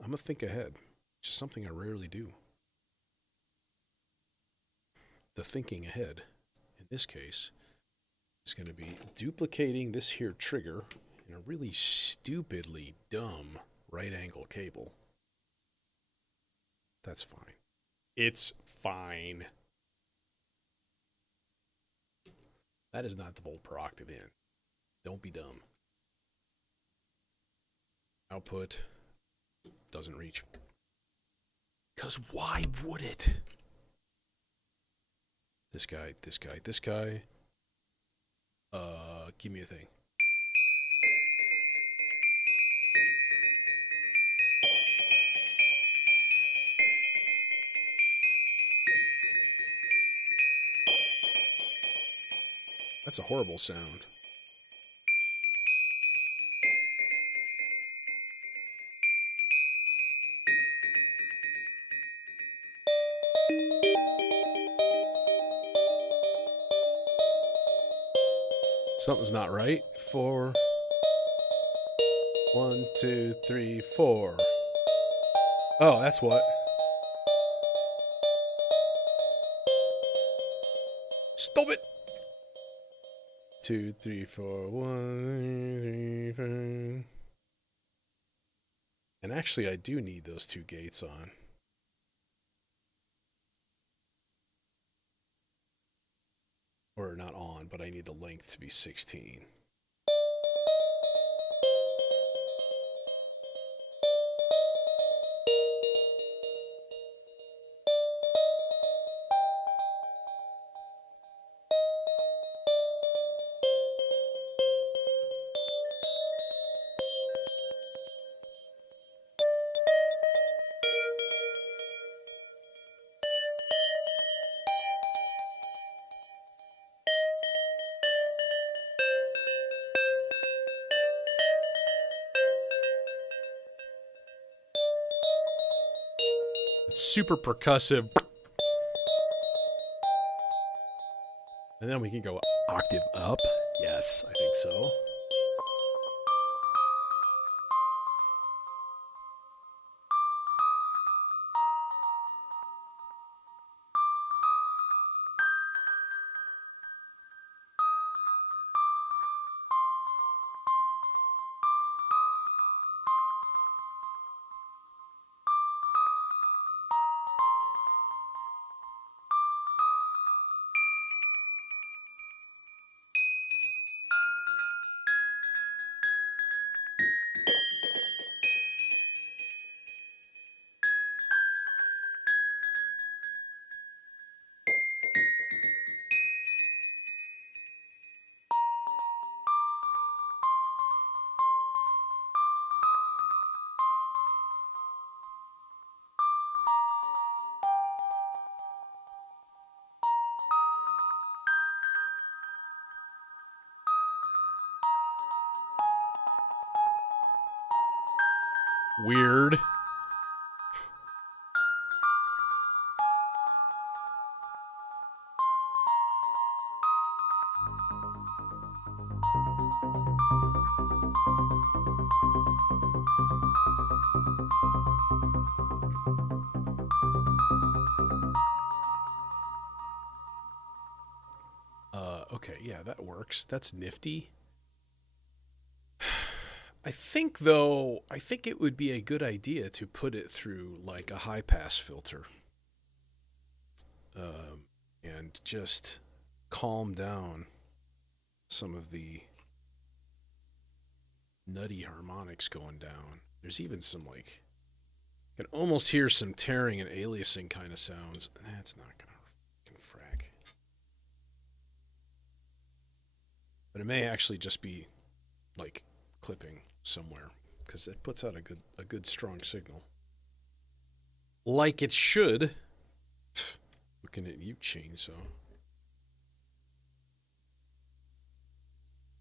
Which is something I rarely do. The thinking ahead, in this case, is going to be duplicating this here trigger in a really stupidly dumb right angle cable. That's fine. It's fine. That is not the volt per octave in. Don't be dumb. Output doesn't reach. Because why would it? This guy. Give me a thing. That's a horrible sound. Something's not right. 4. 1, 2, 3, 4. Oh, that's what. Stop it! 2, 3, 4, 1, 3, 4. And actually, I do need those 2 gates on. Or not on, but I need the length to be 16. It's super percussive. And then we can go octave up. Yes, I think so. Weird. Okay, yeah, that works. That's nifty. I think, though, it would be a good idea to put it through like a high pass filter, and just calm down some of the nutty harmonics going down. There's even some like, you can almost hear some tearing and aliasing kind of sounds. That's not gonna fucking frack. But it may actually just be like clipping somewhere because it puts out a good strong signal, like it should. Looking at you, chainsaw.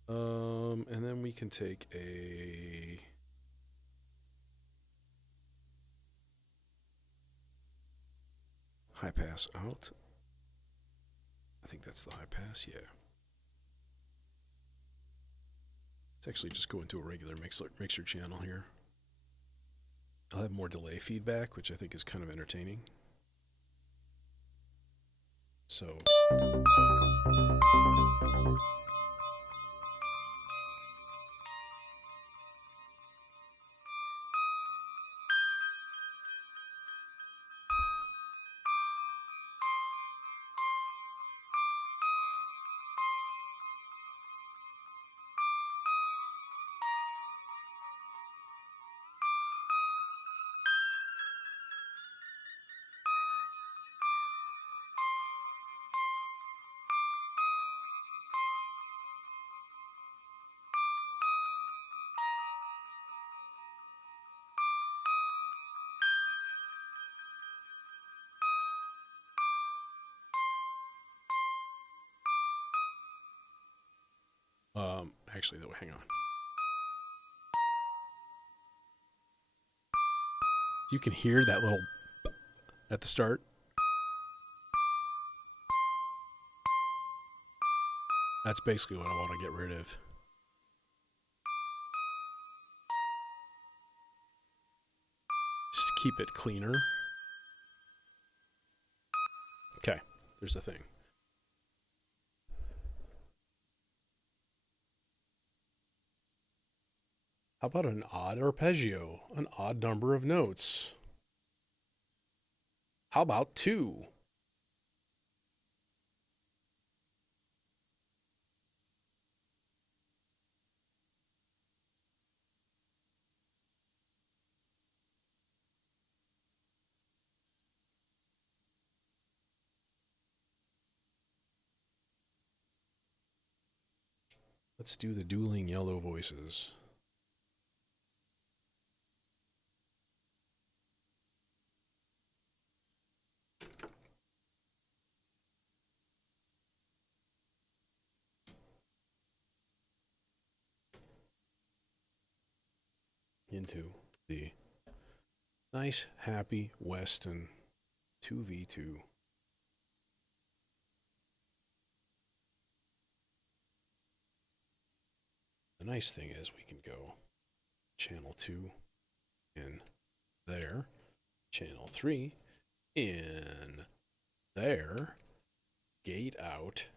And then we can take a high pass out. I think that's the high pass, yeah. Let's actually just go into a regular mixer channel here. I'll have more delay feedback, which I think is kind of entertaining. So Actually, though, hang on. You can hear that little at the start. That's basically what I want to get rid of. Just to keep it cleaner. Okay, there's the thing. How about an odd arpeggio? An odd number of notes. How about 2? Let's do the dueling yellow voices. Into the nice, happy Weston 2v2. The nice thing is we can go channel 2 in there, channel 3 in there, gate out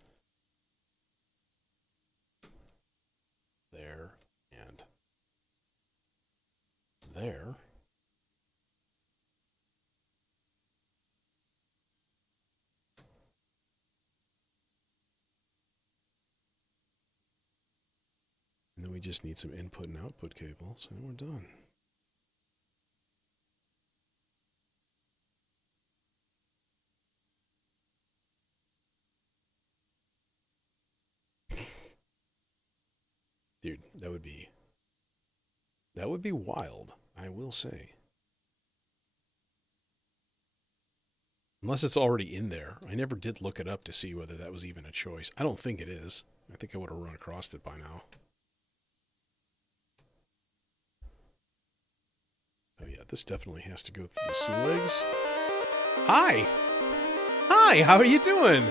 there and there. And then we just need some input and output cables, and we're done. Dude, that would be wild, I will say. Unless it's already in there. I never did look it up to see whether that was even a choice. I don't think it is. I think I would have run across it by now. Oh yeah, this definitely has to go through the sea legs. Hi! Hi, how are you doing?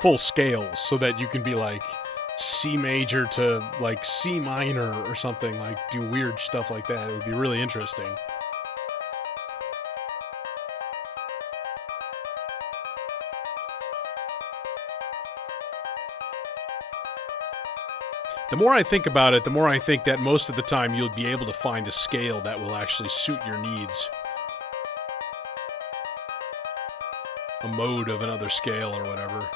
Full scales so that you can be like C major to like C minor or something, like do weird stuff like that. It would be really interesting. The more I think about it, the more I think that most of the time you'll be able to find a scale that will actually suit your needs. A mode of another scale or whatever.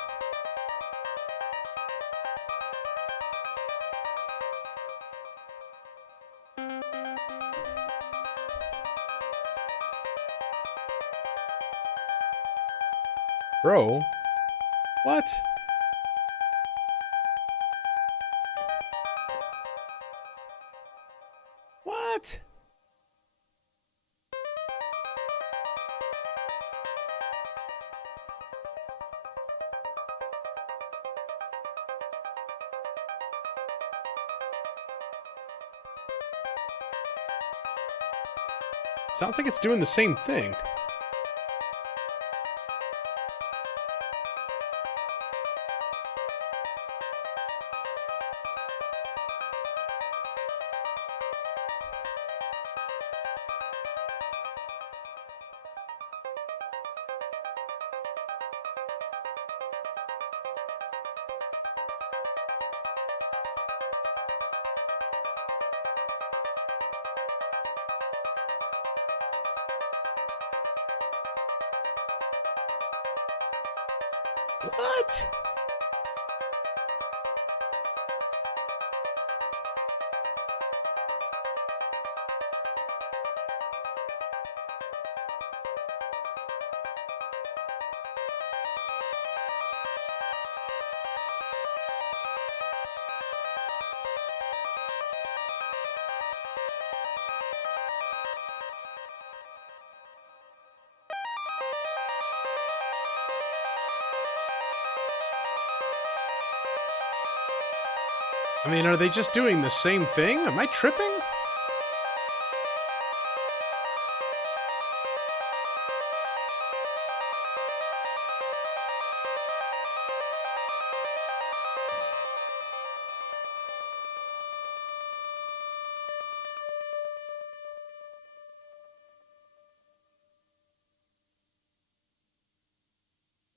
Bro, what? What? Sounds like it's doing the same thing. What? I mean, are they just doing the same thing? Am I tripping?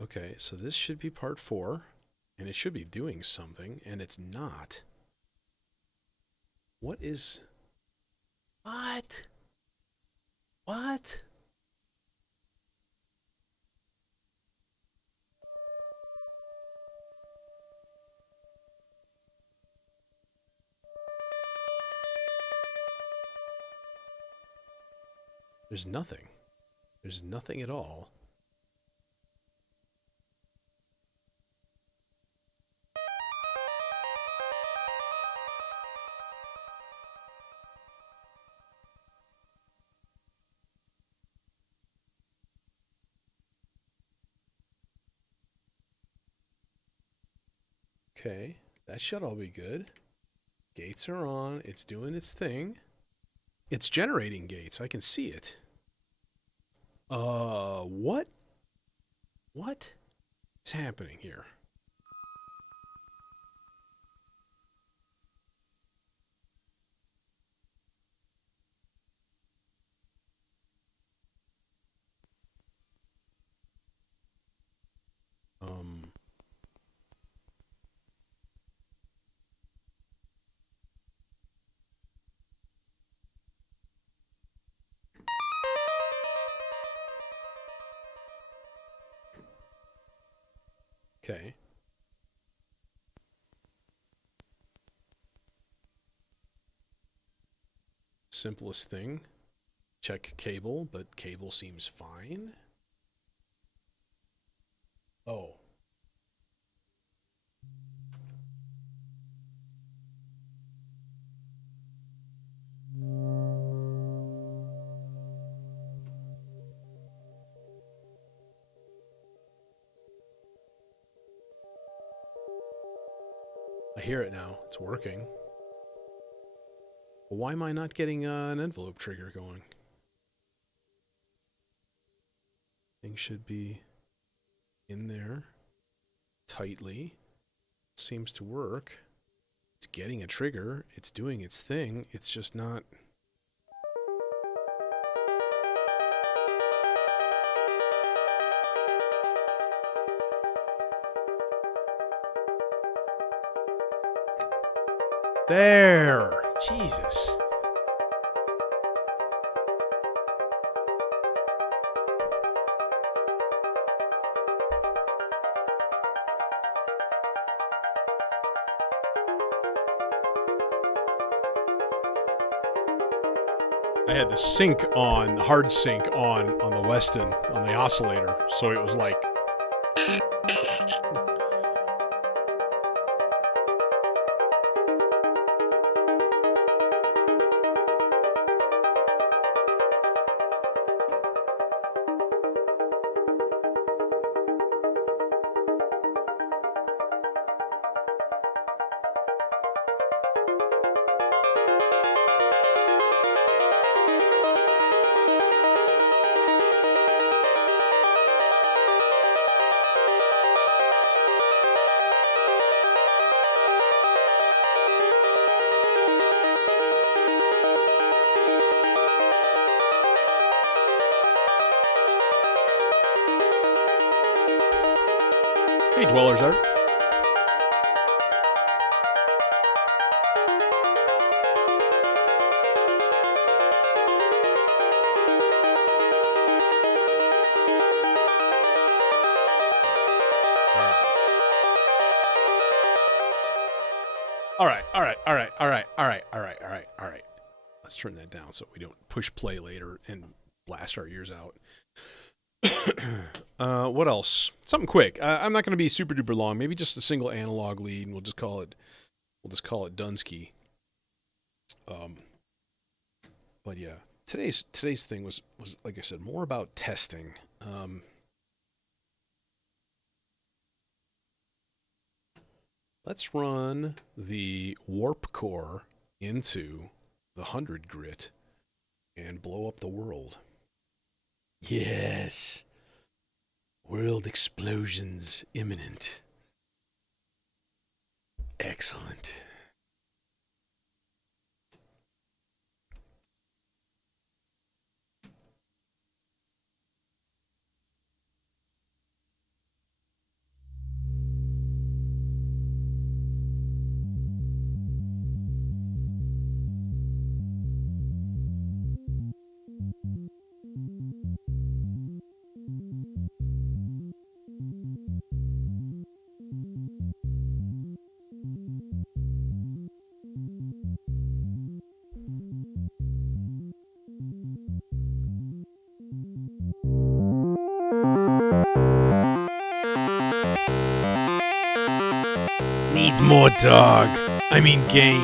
Okay, so this should be part 4, and it should be doing something, and it's not. What is... What? What? There's nothing. There's nothing at all. Okay, that should all be good. Gates are on. It's doing its thing. It's generating gates. I can see it. What? What is happening here? Okay. Simplest thing. Check cable, but cable seems fine. Oh. I hear it now. It's working. Well, why am I not getting an envelope trigger going? Thing should be in there tightly. Seems to work. It's getting a trigger. It's doing its thing. It's just not... There! Jesus. I had the sync on, the hard sync on the Weston, on the oscillator, so it was like... Hey, Dwellers Art. All right. Let's turn that down so we don't push play later and blast our ears out. What else? Something quick. I'm not going to be super duper long. Maybe just a single analog lead, and we'll just call it Dunsky. But yeah, today's thing was like I said, more about testing. Let's run the warp core into the 100 grit and blow up the world. Yes. World explosions imminent. Excellent. Needs more dog. I mean gain.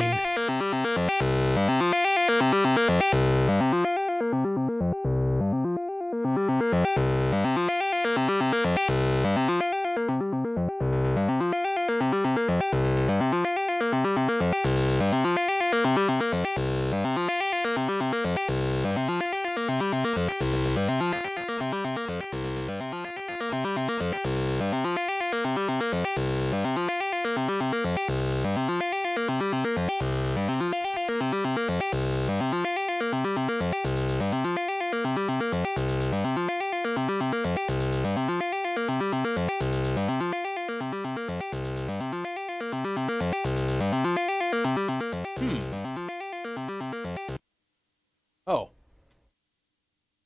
Oh.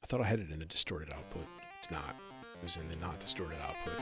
I thought I had it in the distorted output. It's not. It was in the not distorted output.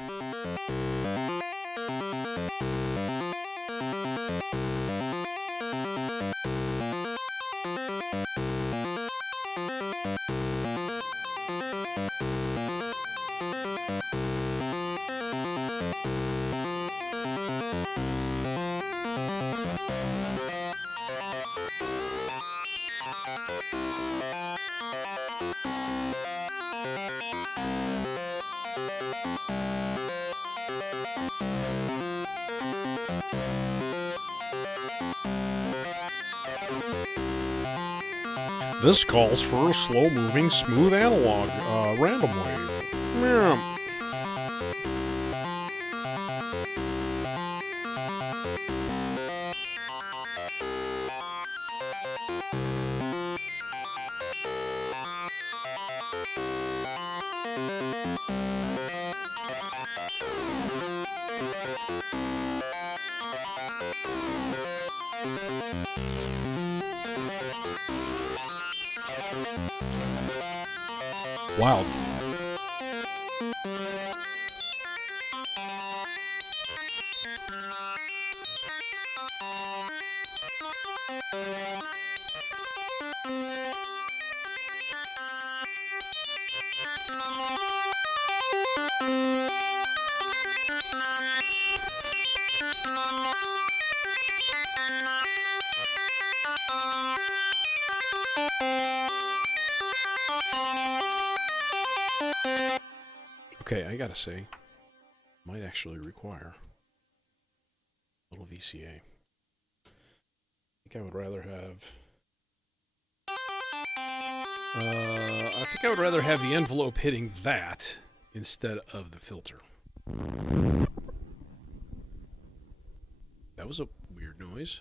This calls for a slow-moving, smooth analog, random wave. Yeah. Wild. Okay, I gotta say, might actually require a little VCA. I think I would rather have the envelope hitting that instead of the filter. That was a weird noise.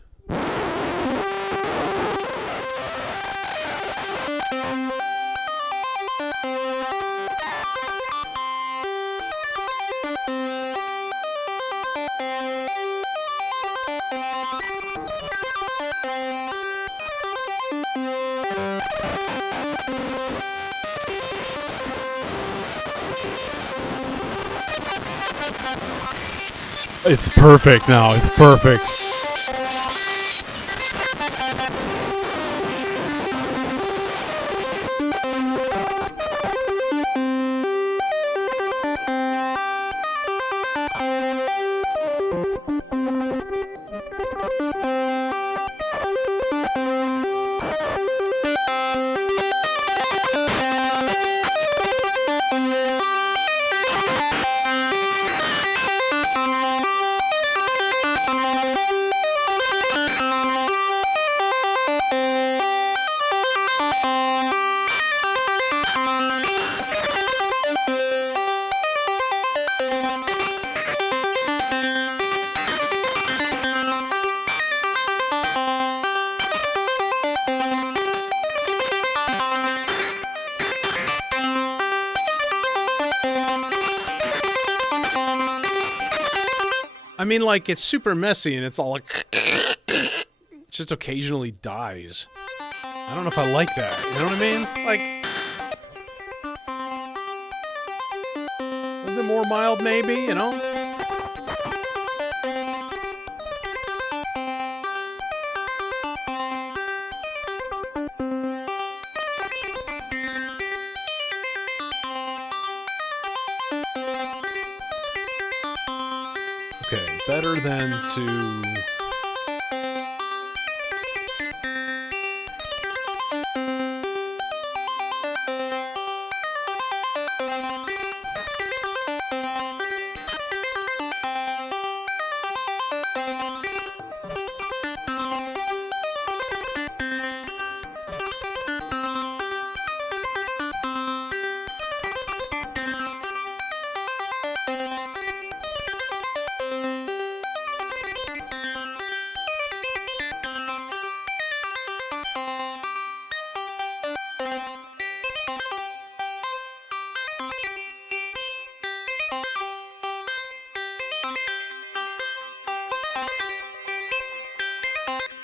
It's perfect now. It's perfect. I mean, like, it's super messy and it's all like... it just occasionally dies. I don't know if I like that. You know what I mean? Like... a little bit more mild, maybe, you know? Okay, better than to...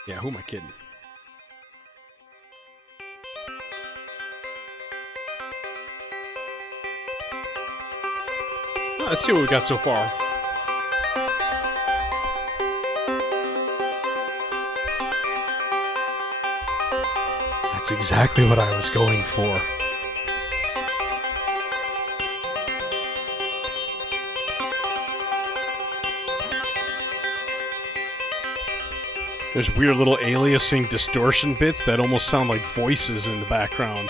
Yeah, who am I kidding? Oh, let's see what we got so far. That's exactly what I was going for. There's weird little aliasing distortion bits that almost sound like voices in the background.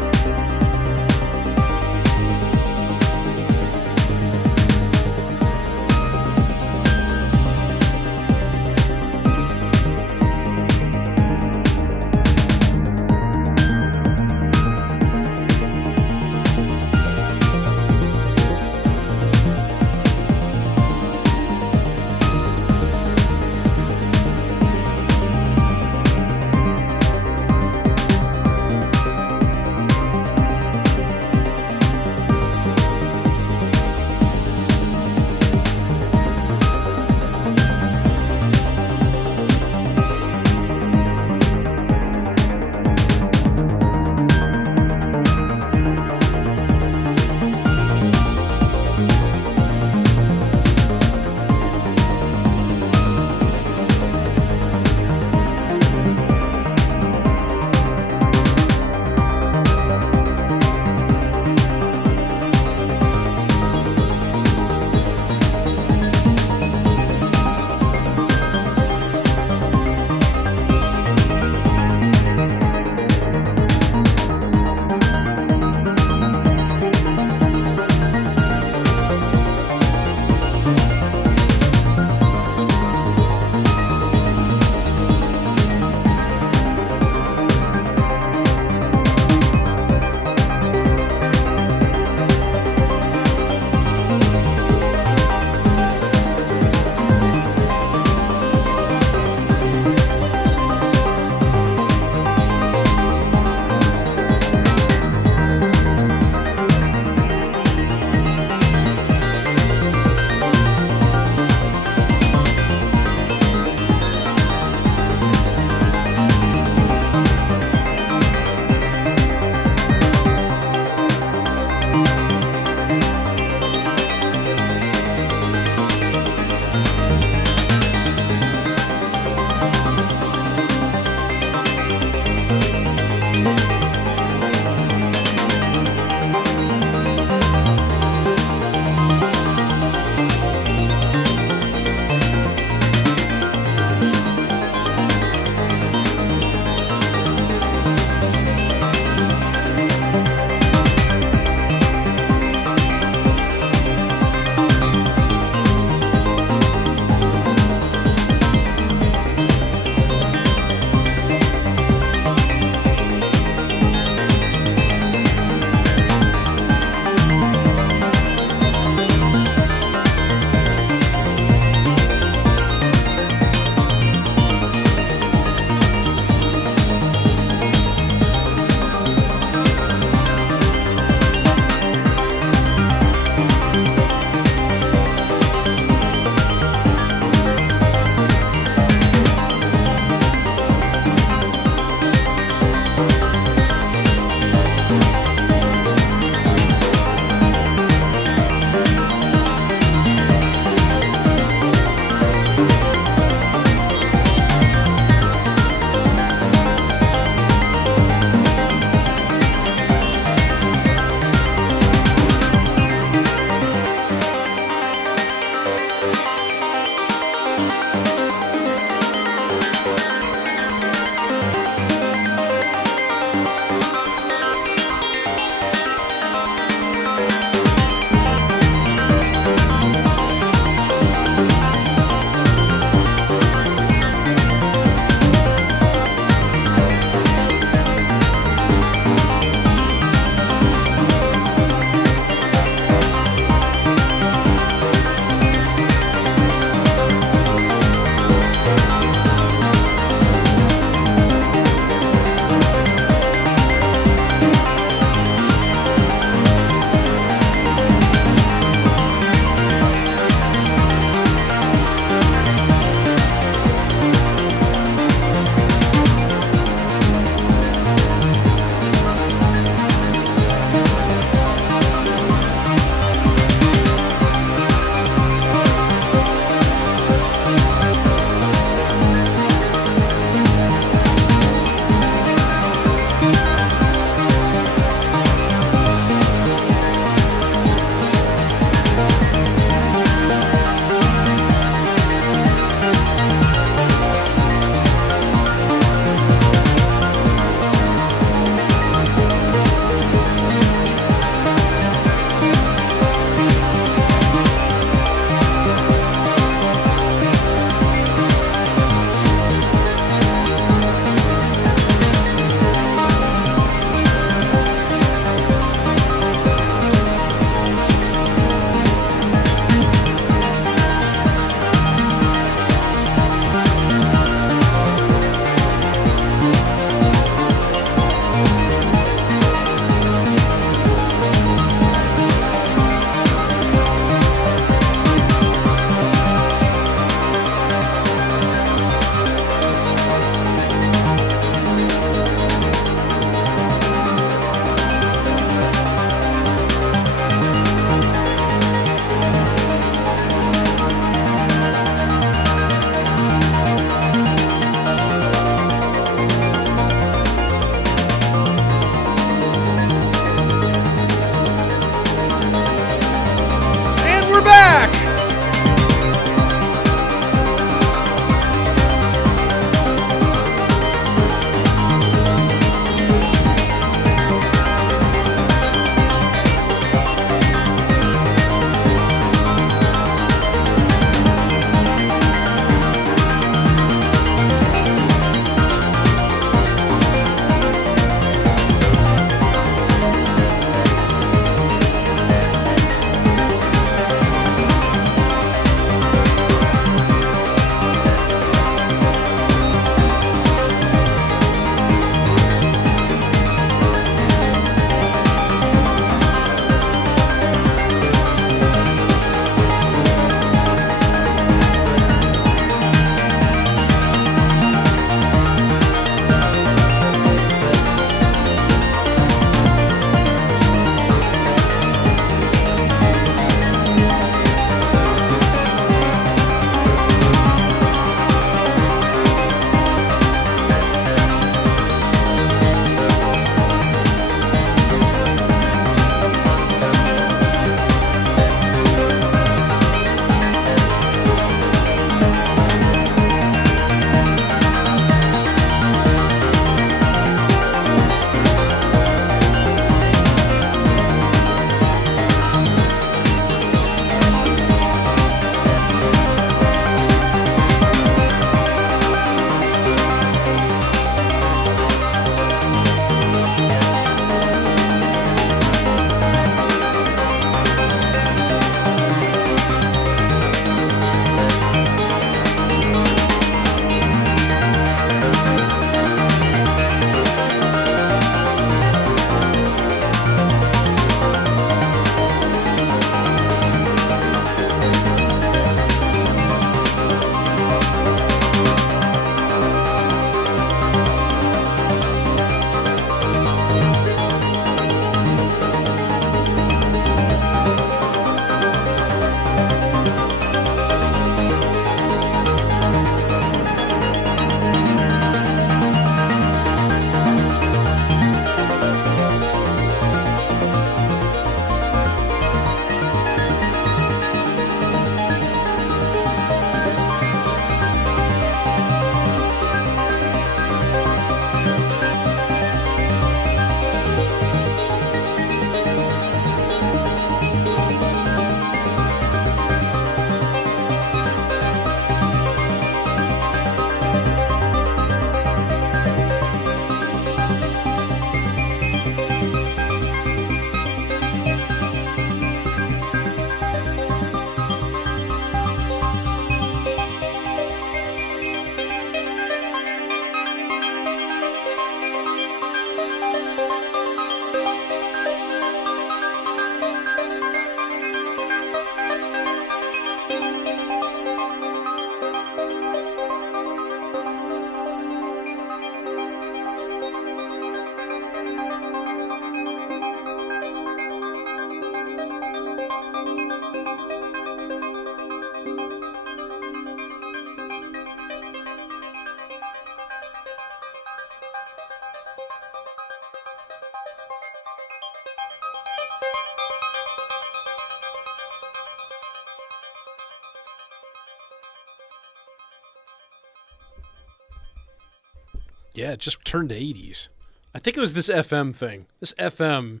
Yeah, it just turned 80s. I think it was this FM thing. This FM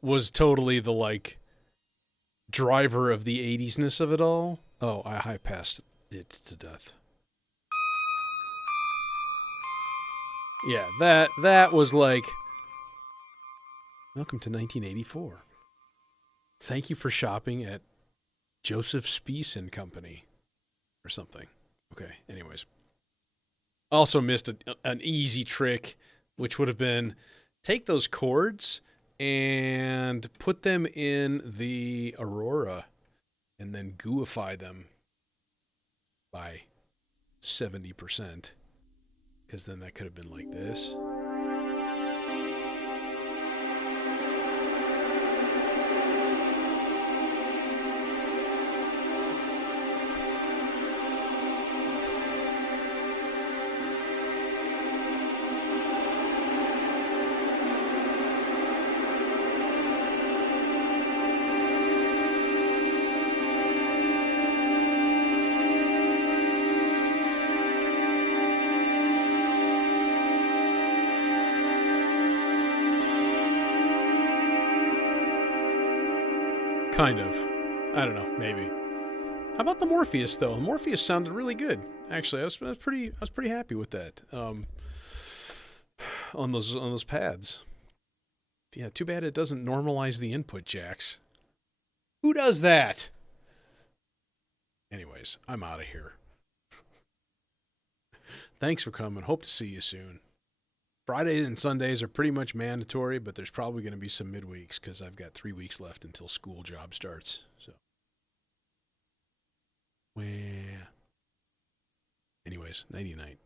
was totally the like driver of the 80s-ness of it all. Oh, I high passed it to death. Yeah, that was like welcome to 1984. Thank you for shopping at Joseph Spiess and Company or something. Okay, anyways. Also missed an easy trick, which would have been take those chords and put them in the Aurora and then gooify them by 70%. Because then that could have been like this. Kind of. I don't know, maybe. How about the Morpheus though? Morpheus sounded really good. Actually, I was pretty happy with that. On those pads. Yeah, too bad it doesn't normalize the input jacks. Who does that? Anyways, I'm out of here. Thanks for coming. Hope to see you soon. Fridays and Sundays are pretty much mandatory, but there's probably going to be some midweeks because I've got 3 weeks left until school job starts. So, well, anyways, nighty night.